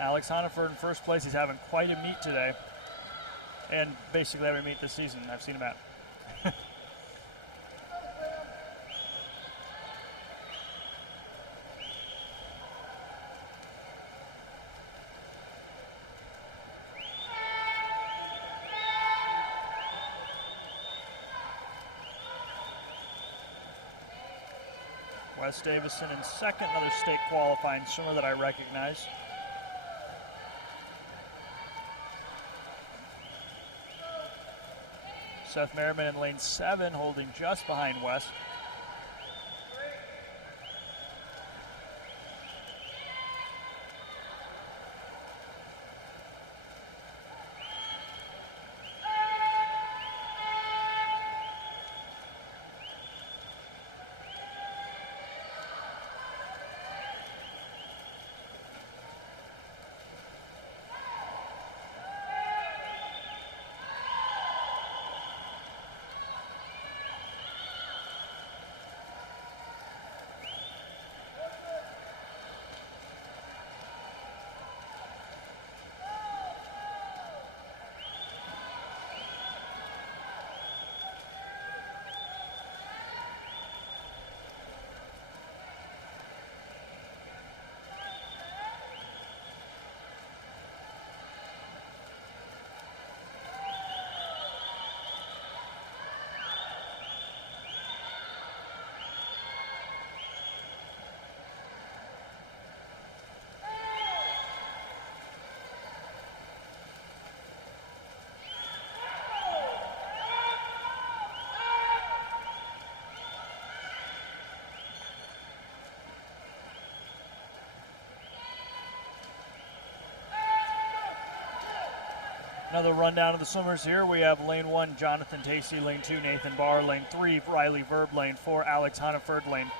Alex Honigford in first place. He's having quite a meet today. And basically every meet this season I've seen him at. Wes Davison in second, another state qualifying swimmer that I recognize. Seth Merriman in lane 7, holding just behind Wes. Another rundown of the swimmers here. We have lane 1, Jonathan Tacey, lane 2, Nathan Barr, lane 3, Riley Verb, lane 4, Alex Hunniford, lane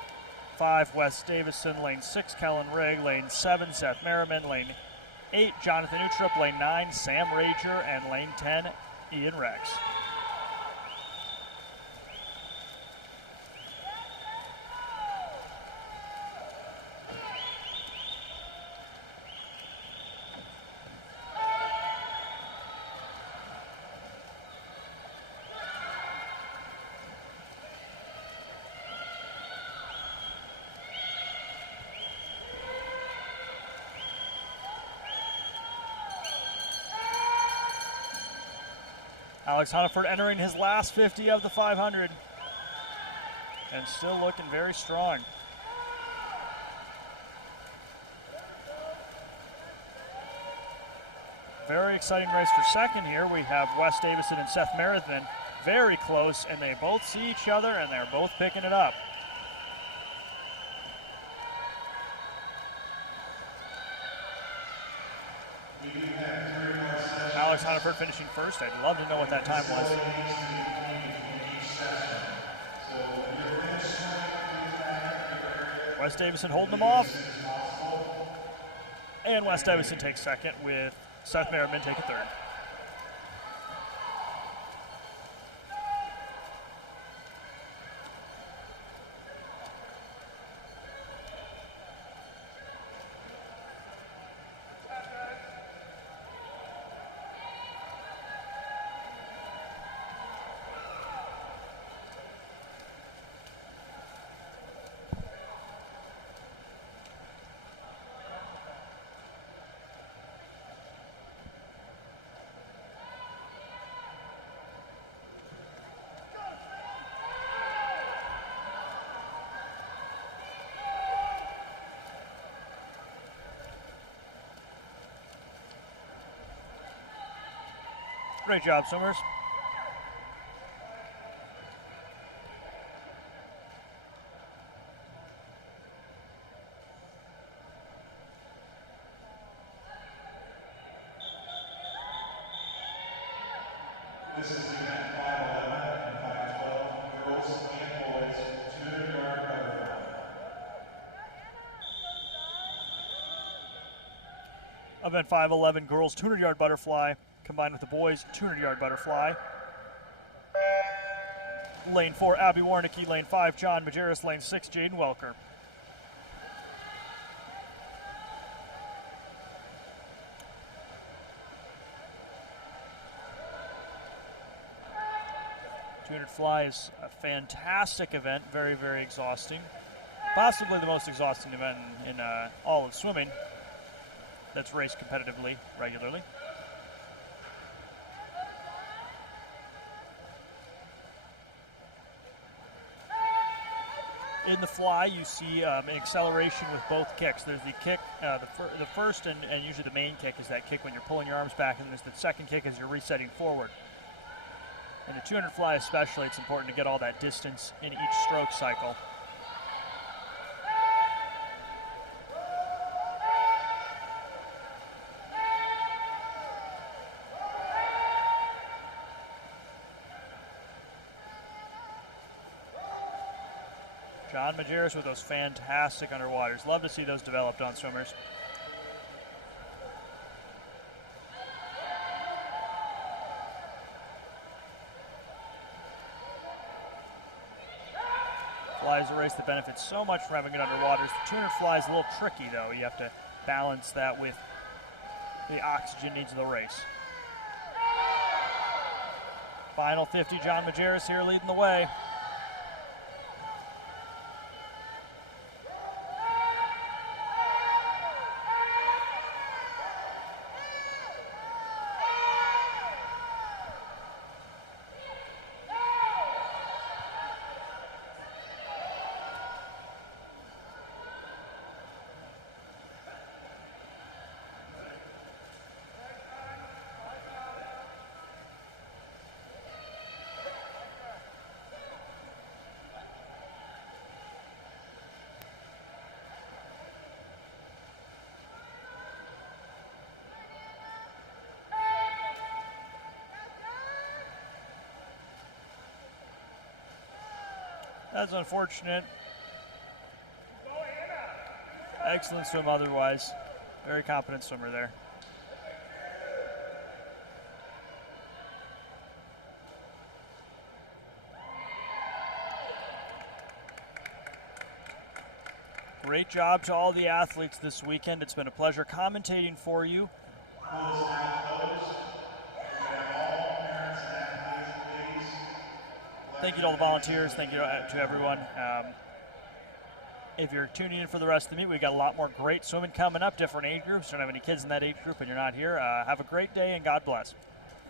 5, Wes Davison, lane 6, Kellen Rigg, lane 7, Seth Merriman, lane 8, Jonathan Uttrup, lane 9, Sam Rager, and lane 10, Ian Rex. Alex Hunniford entering his last 50 of the 500 and still looking very strong. Very exciting race for second here. We have Wes Davison and Seth Merriman very close, and they both see each other and they're both picking it up. Alex Hunniford finishing first. I'd love to know what that time was. Wes Davison holding them off. And Wes Davison takes second, with Seth Merriman taking third. Great job, swimmers. This is event 511 and 512, girls and boys, 200-yard butterfly. Event 511, girls 200-yard butterfly, combined with the boys 200-yard butterfly. Lane 4, Abby Warnicki. Lane 5, John Majerus. Lane 6, Jaden Welker. Fly is a fantastic event, very, very exhausting. Possibly the most exhausting event in all of swimming that's raced competitively, regularly. In the fly, you see an acceleration with both kicks. There's the kick, the first and usually the main kick is that kick when you're pulling your arms back, and there's the second kick as you're resetting forward. In the 200 fly especially, it's important to get all that distance in each stroke cycle. John Majerus with those fantastic underwaters. Love to see those developed on swimmers. Fly is a race that benefits so much from having good underwaters. The 200 fly is a little tricky though. You have to balance that with the oxygen needs of the race. Final 50, John Majerus here leading the way. That's unfortunate. Excellent swim otherwise. Very competent swimmer there. Great job to all the athletes this weekend. It's been a pleasure commentating for you. Thank you to all the volunteers. Thank you to everyone. If you're tuning in for the rest of the meet, we've got a lot more great swimming coming up, different age groups. Don't have any kids in that age group and you're not here. Have a great day and God bless.